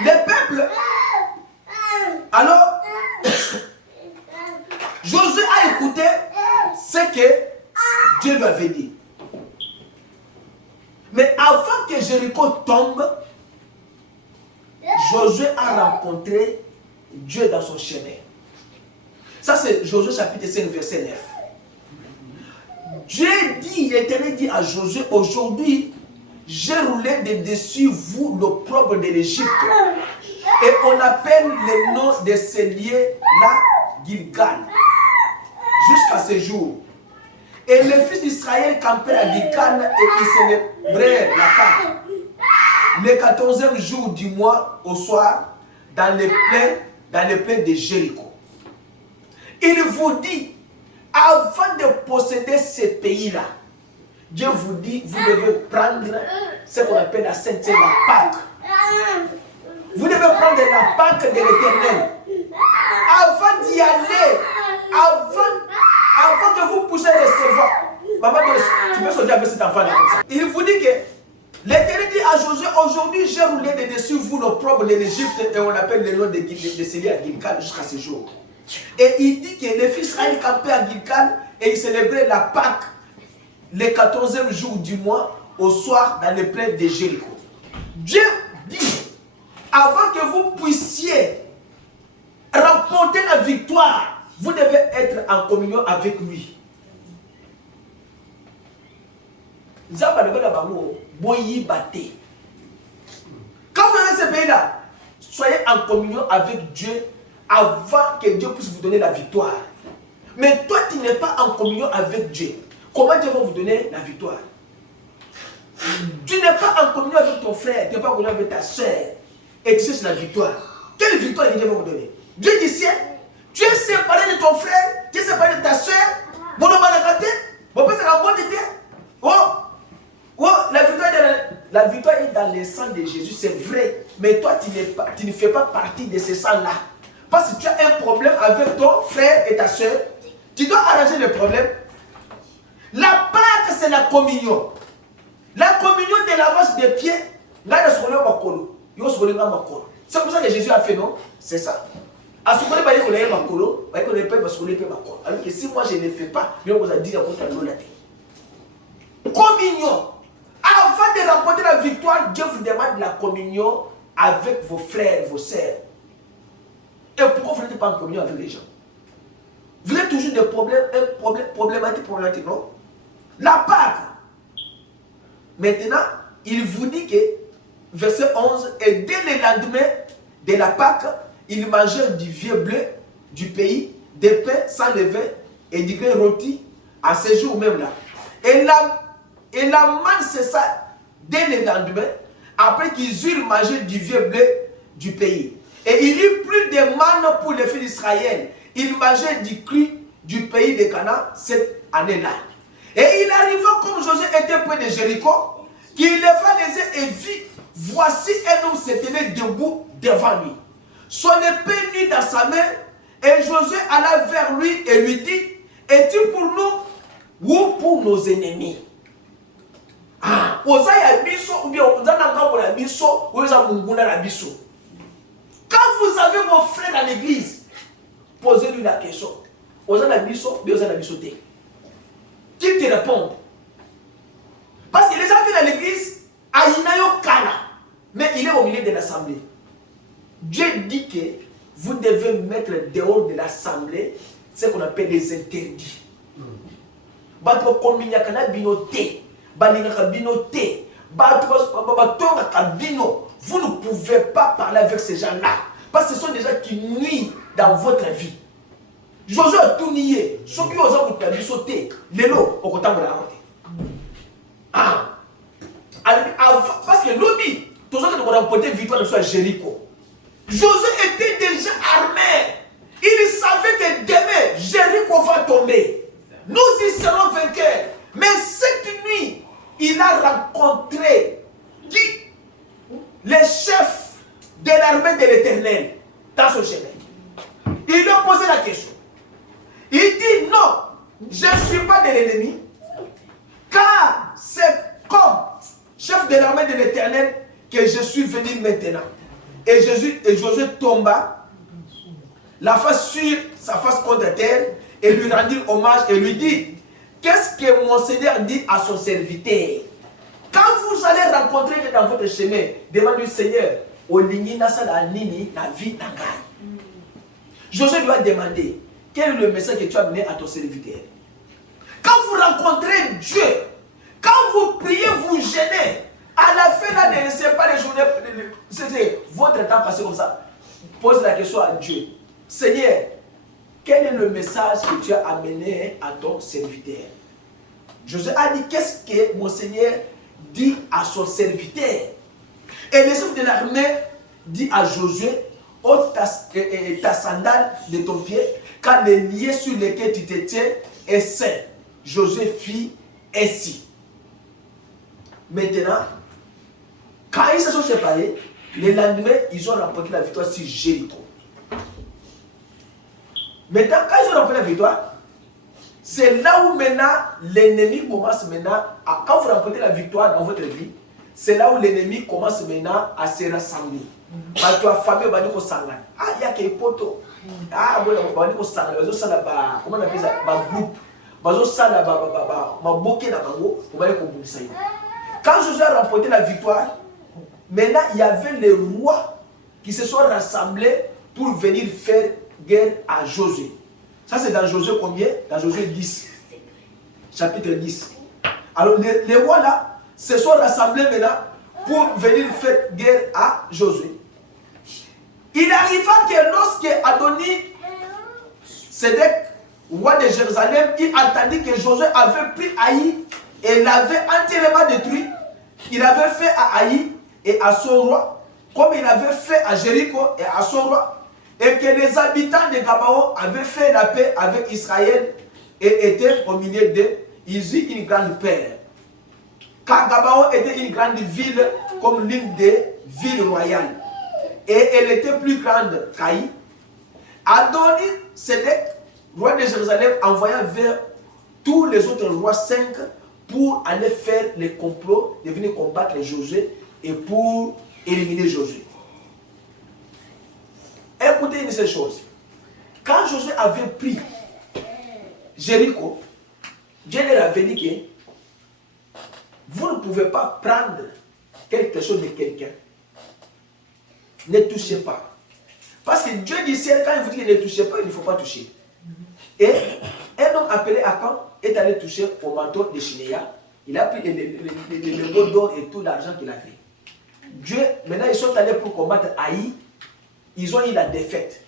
le peuple, alors, Josué a écouté ce que Dieu lui avait dit. Mais avant que Jéricho tombe, Josué a rencontré Dieu dans son chemin. Ça, c'est Josué chapitre 5, verset 9. Dieu dit, l'Éternel dit à Josué, aujourd'hui, j'ai roulé de dessus vous l'opprobre de l'Égypte. Et on appelle le nom de ce lieu-là Gilgal. Jusqu'à ce jour. Et les fils d'Israël campaient à Gilgal et ils célébrèrent la Pâque. Le 14e jour du mois au soir, dans les plaines de Jéricho. Il vous dit, avant de posséder ce pays-là, Dieu vous dit, vous devez prendre ce qu'on appelle la sainteté, la Pâque. Vous devez prendre la Pâque de l'Éternel. Avant d'y aller, avant que vous puissiez recevoir. Maman, tu peux sortir avec cet enfant-là comme ça. Il vous dit que l'Éternel dit à Josué, aujourd'hui j'ai roulé de dessus vous l'opprobre de l'Égypte et on appelle le nom de celui à Gilgal jusqu'à ce jour. Et il dit que les fils d'Israël campaient à Gilgal et ils célébraient la Pâque le 14e jour du mois au soir dans les plaines de Jéricho. Dieu dit, avant que vous puissiez remporter la victoire, vous devez être en communion avec lui. Quand vous avez ce pays-là, soyez en communion avec Dieu avant que Dieu puisse vous donner la victoire. Mais toi, tu n'es pas en communion avec Dieu. Comment Dieu va vous donner la victoire? Tu n'es pas en communion avec ton frère, tu n'es pas en communion avec ta soeur. Et tu cherches la victoire. Quelle victoire Dieu va vous donner? Dieu dit, tu es séparé de ton frère, tu es séparé de ta soeur. La victoire est dans le sang de Jésus, c'est vrai. Mais toi, tu ne fais pas partie de ce sang-là. Parce que tu as un problème avec ton frère et ta soeur. Tu dois arranger le problème. La Pâque, c'est la communion. La communion de lavage des pieds. C'est comme ça que Jésus a fait, non? C'est ça. Alors que si moi je ne le fais pas, je vais dire communion. Avant de remporter la victoire, Dieu vous demande la communion avec vos frères, vos sœurs. Et pourquoi vous n'êtes pas en communion avec les gens? Vous avez toujours des problèmes, problématiques, non? La Pâque. Maintenant, il vous dit que, verset 11, et dès le lendemain de la Pâque, ils mangèrent du vieux bleu du pays, des pains sans levain et du grain rôti à ce jour même là. Et la manne cessa dès le lendemain, après qu'ils eurent mangé du vieux bleu du pays. Et il n'y eut plus de manne pour les fils d'Israël. Ils mangeaient du cru du pays de Canaan cette année-là. Et il arriva, comme Josué était près de Jéricho, qu'il leva les yeux et vit, voici un homme se tenait debout devant lui. Son épée nue dans sa main, et Josué alla vers lui et lui dit, es-tu pour nous ou pour nos ennemis? Ah, quand vous avez vos frères à l'église, posez-lui la question. Qu'il te réponde. Parce que les gens viennent à l'église, mais il est au milieu de l'assemblée. Dieu dit que vous devez mettre dehors de l'assemblée ce qu'on appelle les interdits. Vous ne pouvez pas parler avec ces gens-là. Parce que ce sont des gens qui nuisent dans votre vie. Josué a tout nié. Ceux qui ont sauté, les lots, au côté de la route. Ah. Parce que l'objet, tous ceux qui ont remporté victoire de Jéricho. Josué était déjà armé. Il savait que demain, Jéricho va tomber. Nous y serons vainqueurs. Mais cette nuit, il a rencontré qui? l'éternel dans son chemin. Il lui a posé la question. Il dit non, je ne suis pas de l'ennemi, car c'est comme chef de l'armée de l'éternel que je suis venu maintenant. Et Josué tomba, la face sur sa face contre terre, et lui rendit hommage et lui dit, qu'est-ce que mon Seigneur dit à son serviteur? Quand vous allez rencontrer dans votre chemin, demandez au Seigneur, au ligné nasa la nini la vie nangai. Josué lui a demandé, quel est le message que tu as amené à ton serviteur? Quand vous rencontrez Dieu, quand vous priez, vous gênez, à la fin là, ne laissez pas les journées, c'est votre temps passé comme ça. Pose la question à Dieu. Seigneur, quel est le message que tu as amené à ton serviteur? Josué a dit, qu'est-ce que mon Seigneur dit à son serviteur? Et le chef de l'armée dit à Josué, ôte ta sandale de ton pied, car le lié sur lequel tu te tiens est saint. Josué fit ainsi. Maintenant, quand ils se sont séparés, le lendemain, ils ont remporté la victoire sur Jéricho. Maintenant, quand ils ont remporté la victoire, c'est là où maintenant l'ennemi commence maintenant, quand vous remportez la victoire dans votre vie, c'est là où l'ennemi commence maintenant à se rassembler. Parce que tu as famille, il y a des potos. Ah, comment on appelle ça? Groupe. Quand Josué a remporté la victoire, maintenant il y avait les rois qui se sont rassemblés pour venir faire guerre à Josué. Ça c'est dans Josué combien? Dans Josué 10. Chapitre 10. Alors les rois là se sont rassemblés maintenant pour venir faire guerre à Josué. Il arriva que lorsque Adoni Sédèque, roi de Jérusalem, il entendit que Josué avait pris Haï et l'avait entièrement détruit. Il avait fait à Haï et à son roi, comme il avait fait à Jéricho et à son roi, et que les habitants de Gabaon avaient fait la paix avec Israël et étaient au milieu d'eux. Ils eurent une grande paix. Car Gabaon était une grande ville comme l'une des villes royales. Et elle était plus grande qu'Haï. Adoni Sédèque, roi de Jérusalem, envoya vers tous les autres rois 5 pour aller faire les complots, de venir combattre Josué et pour éliminer Josué. Écoutez une seule chose. Quand Josué avait pris Jéricho, Dieu leur avait dit que vous ne pouvez pas prendre quelque chose de quelqu'un. Ne touchez pas. Parce que Dieu dit, quand il vous dit ne touchez pas, il ne faut pas toucher. Et un homme appelé Akan est allé toucher au manteau de Shinéa. Il a pris les mots d'or et tout l'argent qu'il avait. Dieu, maintenant ils sont allés pour combattre Haï. Ils ont eu la défaite.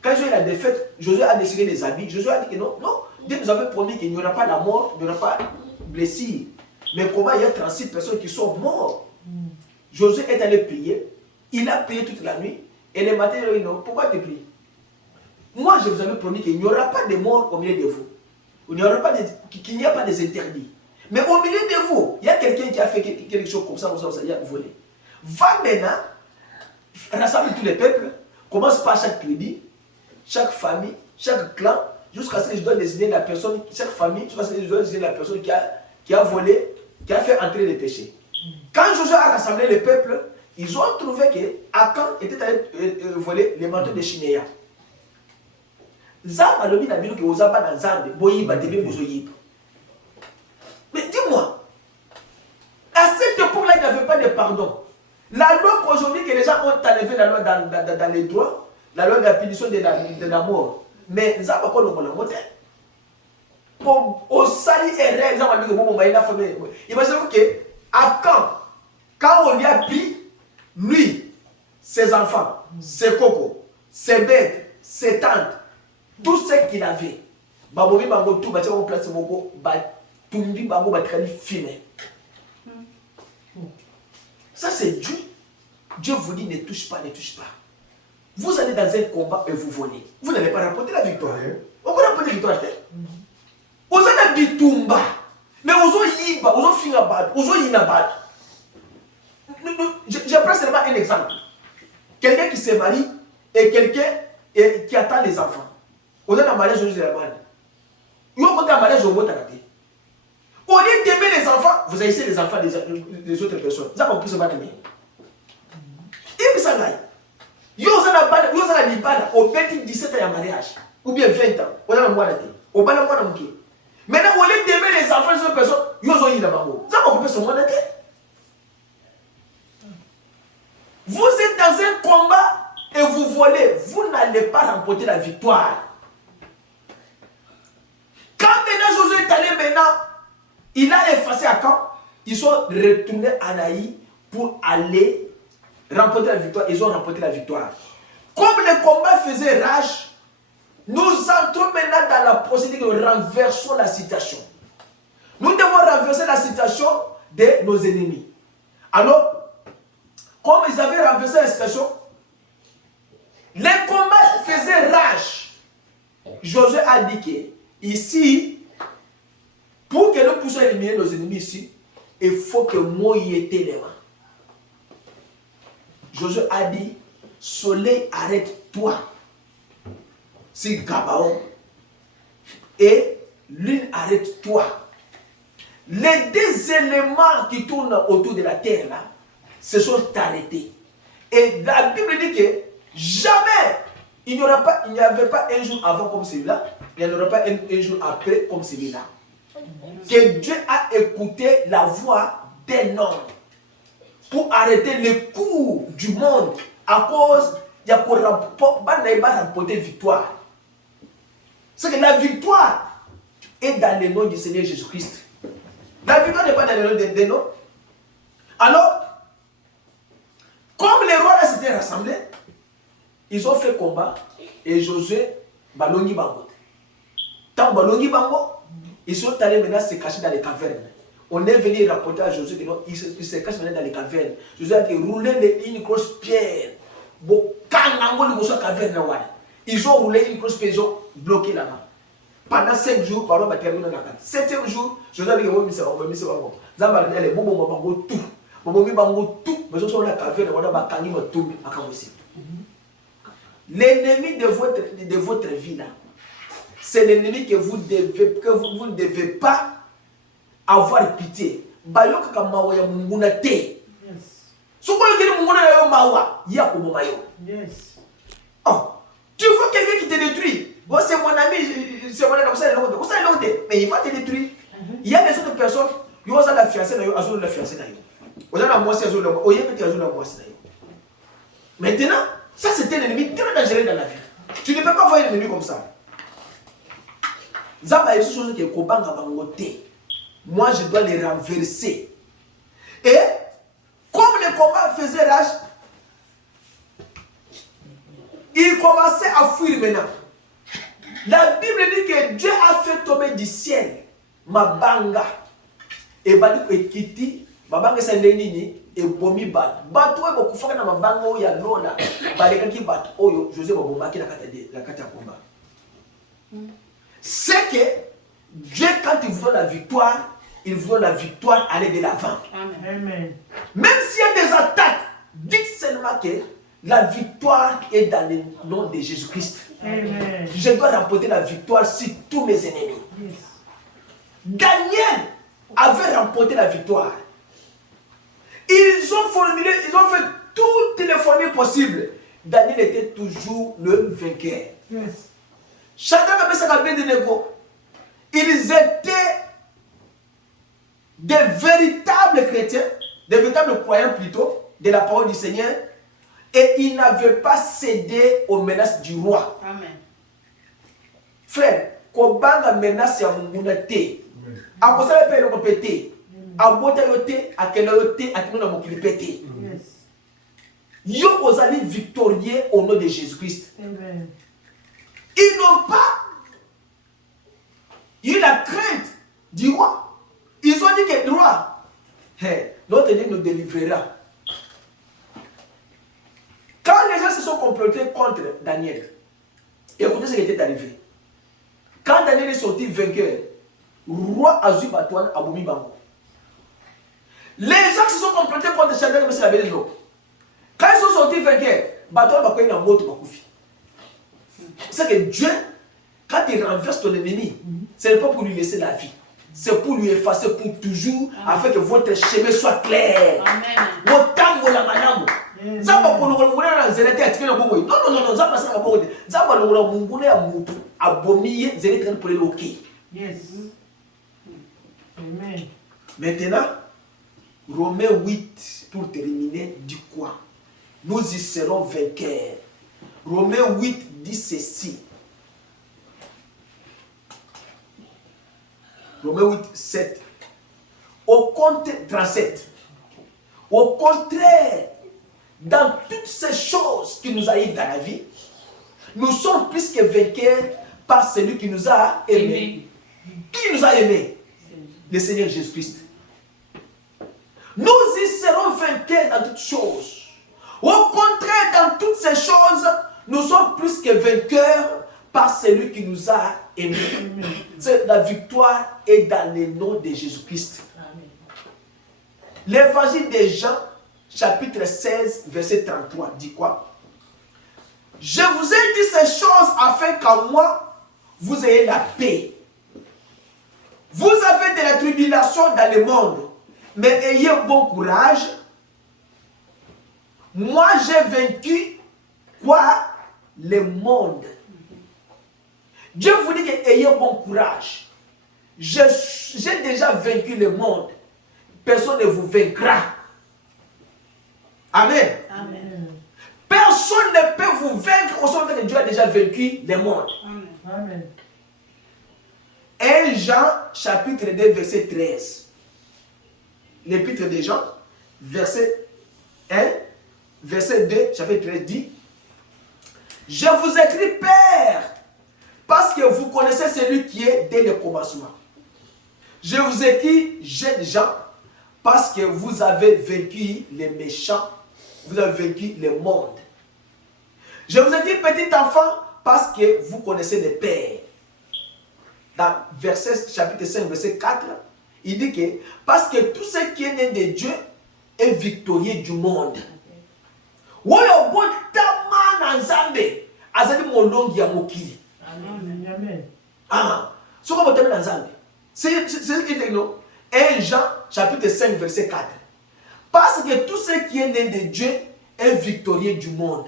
Quand ils ont eu la défaite, Josué a décidé les habits. Josué a dit que non, Dieu nous avait promis qu'il n'y aura pas la mort, il n'y aura pas de blessure. Mais comment il y a 36 personnes qui sont mortes? Josué est allé prier. Il a prié toute la nuit. Et le matin, il a dit non, pourquoi tu pries? Moi, je vous avais promis qu'il n'y aura pas de mort au milieu de vous. Qu'il n'y a pas des interdits. Mais au milieu de vous, il y a quelqu'un qui a fait quelque chose comme ça, il a volé. Va maintenant, rassemble tous les peuples, commence par chaque tribu, chaque famille, chaque clan, jusqu'à ce que je dois désigner la personne, chaque famille, jusqu'à ce que je dois désigner la personne qui a volé, qui a fait entrer les péchés. Quand Josué a rassemblé les peuples, ils ont trouvé que Akan était allé voler les manteaux de Shinéa. Mais dis-moi, à cette époque-là, il n'y avait pas de pardon. La loi qu'aujourd'hui, que les gens ont enlevé la loi dans les droits, la loi de la punition de la mort. Mais nous avons pas le mot. Au sali et réel, imaginez que Akan, quand on lui a pris, lui, ses enfants, ses cocos, ses bêtes, ses tantes, tout ce qu'il avait, ça c'est Dieu. Dieu vous dit ne touche pas, ne touche pas. Vous allez dans un combat et vous volez. Vous n'allez pas remporter la victoire. On va remporter la victoire. Vous allez bitumba. Mais vous allez yiba, vous allez finir bad, vous allez yinabad. Je prends seulement un exemple. Quelqu'un qui se marie et quelqu'un qui attend les enfants. On a un mariage aujourd'hui de la manne. Il y a un mariage au mot. Au lieu d'aimer les enfants, vous haïssez les enfants des autres personnes. Ça va plus se battre. Et puis ça gagne. Yo za libana au 17 ans de mariage ou bien 20 ans. On a un mois d'été. On va le mois de maintenant, au lieu d'aimer les enfants des autres personnes, yo ont eu la maman. Ça va plus se mois d'été. Vous êtes dans un combat et vous volez. Vous n'allez pas remporter la victoire. Quand maintenant Josué est allé maintenant, il a effacé à Camp, ils sont retournés à Naï pour aller remporter la victoire. Ils ont remporté la victoire. Comme le combat faisait rage, nous entrons maintenant dans la procédure de renversons la situation. Nous devons renverser la situation de nos ennemis. Alors, comme ils avaient renversé la situation, le combat faisait rage. Josué a dit que ici, pour que nous puissions éliminer nos ennemis ici, il faut que moi y étais les mains. Josué a dit, soleil, arrête-toi. C'est Gabaon. Et lune, arrête-toi. Les deux éléments qui tournent autour de la terre là, se sont arrêtés. Et la Bible dit que jamais il n'y avait pas un jour avant comme celui-là, il n'y en aura pas un jour après comme celui-là. Que Dieu a écouté la voix d'un homme pour arrêter le cours du monde à cause il y a pour remporter victoire. C'est que la victoire est dans le nom du Seigneur Jésus-Christ. La victoire n'est pas dans le nom des noms. Alors, comme les rois là s'étaient rassemblés, ils ont fait combat et Josué balongi bango. Tant balongi bango, ils sont allés maintenant se cacher dans les cavernes. On est venu rapporter à Josué qu'ils se cachent maintenant dans les cavernes. Josué a dit rouler une grosse pierre. Ils ont roulé une grosse pierre, ils ont bloqué là-bas. Pendant 5 jours, par exemple, 7e jour, Josué a dit l'ennemi de votre vie là, c'est l'ennemi que vous ne devez pas avoir pitié. Yes. Oh, tu vois quelqu'un qui te détruit. Bon, c'est mon ami, c'est mon ami, mais il va te détruire. Il y a des autres personnes, ils ont la fiancée, ils ont la fiancée. Maintenant, ça c'est un ennemi très dangereux dans la vie. Tu ne peux pas voir un ennemi comme ça. Moi, je dois les renverser. Et comme le combat faisait rage, il commençait à fuir maintenant. La Bible dit que Dieu a fait tomber du ciel Mabanga. Et Badi Ekiti, Mabanga Sandeni, et Bomi Bat. Batoué beaucoup fois dans Mabanga ou Yalona, Badekaki Bat Oyo, José Bobomaki la Katakomba. C'est que Dieu, quand il vous donne la victoire, il vous donne la victoire, aller de l'avant. Amen. Même s'il y a des attaques, dites seulement que la victoire est dans le nom de Jésus-Christ. Amen. Je dois remporter la victoire sur tous mes ennemis. Yes. Daniel avait remporté la victoire. Ils ont fait toutes les formules possibles. Daniel était toujours le vainqueur. Yes. Chacun avait sa cabine de négo. Ils étaient des véritables chrétiens, des véritables croyants plutôt, de la parole du Seigneur. Et ils n'avaient pas cédé aux menaces du roi. Amen. Frère, Kobanga menace ya mungunate. Akosala pe lo pété. Abota yote, akela yote, akina mokili pété. Yes. Yo ozali victorieux au nom de Jésus-Christ. Amen. Ils n'ont pas eu la crainte du roi. Ils ont dit que le roi, notre Dieu nous délivrera. Quand les gens se sont complotés contre Daniel, écoutez ce qui était arrivé. Quand Daniel est sorti vainqueur, le roi Azu Batouane a boumi bango. Les gens qui se sont complotés contre Shadrach, Meshach et Abednego, quand ils sont sortis vainqueurs, Batouane a pris une moto bakoufi. C'est que Dieu, quand il renverse ton ennemi, ce n'est pas pour lui laisser la vie. C'est pour lui effacer pour toujours, afin que votre chemin soit clair. Amen. Motambo la manamu. Zamba kolongola munguna na zelete atikena bongo. Non, zamba sanga bongo. Zamba longola munguna ya mutu abomiye zelete pour le OK. Yes. Amen. Maintenant, Romains 8 pour terminer dit quoi? Nous y serons vainqueurs. Romains 8 dit ceci. Romains 8, 7. Au contraire, 37. Au contraire, dans toutes ces choses qui nous arrivent dans la vie, nous sommes plus que vainqueurs par celui qui nous a aimés. Qui nous a aimés? Le Seigneur Jésus-Christ. Nous y serons vainqueurs dans toutes choses. Au contraire, dans toutes ces choses, nous sommes plus que vainqueurs par celui qui nous a aimés. C'est la victoire est dans le nom de Jésus-Christ. L'évangile de Jean, chapitre 16, verset 33, dit quoi? Je vous ai dit ces choses afin qu'en moi, vous ayez la paix. Vous avez de la tribulation dans le monde, mais ayez bon courage. Moi, j'ai vaincu quoi? Le monde. Dieu vous dit que ayez bon courage. J'ai déjà vaincu le monde. Personne ne vous vaincra. Amen. Amen. Personne ne peut vous vaincre au sens que Dieu a déjà vaincu le monde. Amen. 1 Jean, chapitre 2, verset 13. L'épître de Jean, verset 1, verset 2, chapitre 13 dit: Je vous écris, Père, parce que vous connaissez celui qui est dès le commencement. Je vous écris, jeunes gens, parce que vous avez vaincu les méchants, vous avez vaincu le monde. Je vous écris, petit enfant, parce que vous connaissez le Père. Dans verset, chapitre 5, verset 4, il dit que parce que tout ce qui est né de Dieu est victorieux du monde. Woyo botama na nzambe azali molongi ya mokili. Amen. Ah, soko botama na nzambe. C'est ce qui dit non. 1 Jean chapitre 5 verset 4. Parce que tout ce qui est né de Dieu est victorieux du monde.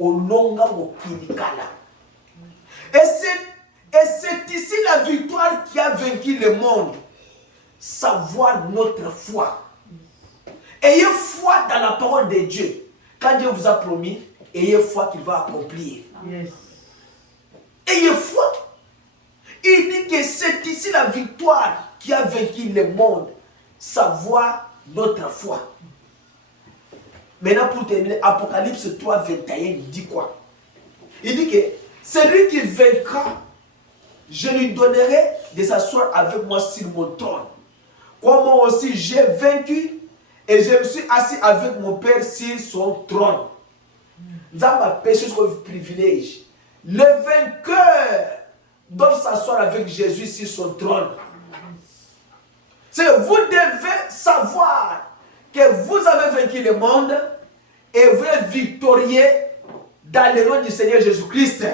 Olonga mokili kala. Et c'est ici la victoire qui a vaincu le monde. Savoir notre foi. Ayez foi dans la parole de Dieu. Quand Dieu vous a promis, ayez foi qu'il va accomplir. Yes. Ayez foi. Il dit que c'est ici la victoire qui a vaincu le monde. Savoir notre foi. Maintenant, pour terminer, Apocalypse 3, 21, il dit quoi? Il dit que celui qui vaincra, je lui donnerai de s'asseoir avec moi sur mon trône. Comme moi aussi j'ai vaincu et je me suis assis avec mon Père sur son trône. Nous avons appelé ce privilège. Les vainqueurs doivent s'asseoir avec Jésus sur son trône. C'est vous devez savoir que vous avez vaincu le monde et vous êtes victorieux dans le nom du Seigneur Jésus-Christ.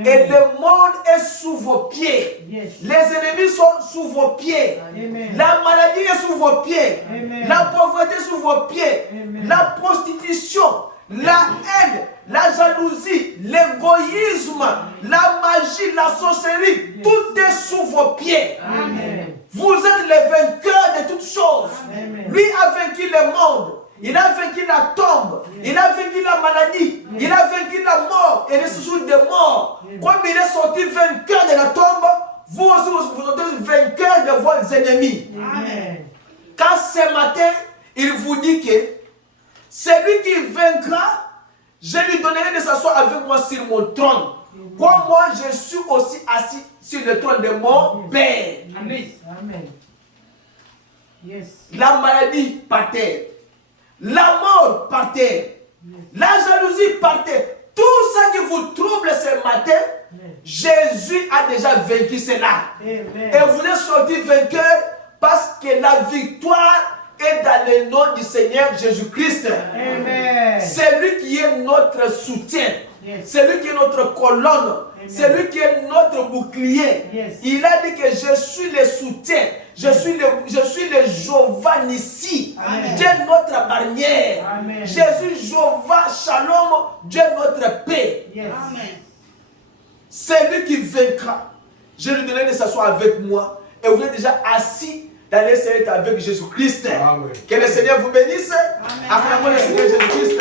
Et le monde est sous vos pieds. Yes. Les ennemis sont sous vos pieds. Amen. La maladie est sous vos pieds. Amen. La pauvreté est sous vos pieds. Amen. La prostitution, la haine, la jalousie, l'égoïsme, la magie, la sorcellerie, Yes. tout est sous vos pieds. Amen. Vous êtes les vainqueurs de toutes choses. Amen. Lui a vaincu le monde. Il a vaincu la tombe. Il a vaincu la maladie. Il a vaincu la mort et les sous des morts. Comme il est sorti vainqueur de la tombe, vous aussi vous êtes vainqueur de vos ennemis. Amen. Quand ce matin, il vous dit que celui qui vaincra, je lui donnerai de s'asseoir avec moi sur mon trône. Comme moi, je suis aussi assis sur le trône de mon Père. Amen. Amen. Yes. La maladie par terre. La mort par terre. La jalousie par terre. Tout ça qui vous trouble ce matin, Jésus a déjà vaincu cela. Amen. Et vous êtes sortis vainqueurs parce que la victoire est dans le nom du Seigneur Jésus-Christ. Amen. C'est lui qui est notre soutien. Yes. C'est lui qui est notre colonne. C'est lui qui est notre bouclier. Yes. Il a dit que je suis le soutien. Je suis le Jéhovah Nissi. Amen. Dieu est notre barrière. Amen. Jésus, Jéhovah, Shalom, Dieu est notre paix. Yes. Amen. C'est lui qui vaincra. Je lui donnerai de s'asseoir avec moi. Et vous êtes déjà assis dans les services avec Jésus-Christ. Amen. Que le Seigneur vous bénisse. Amen. Acclamons le Seigneur Jésus-Christ.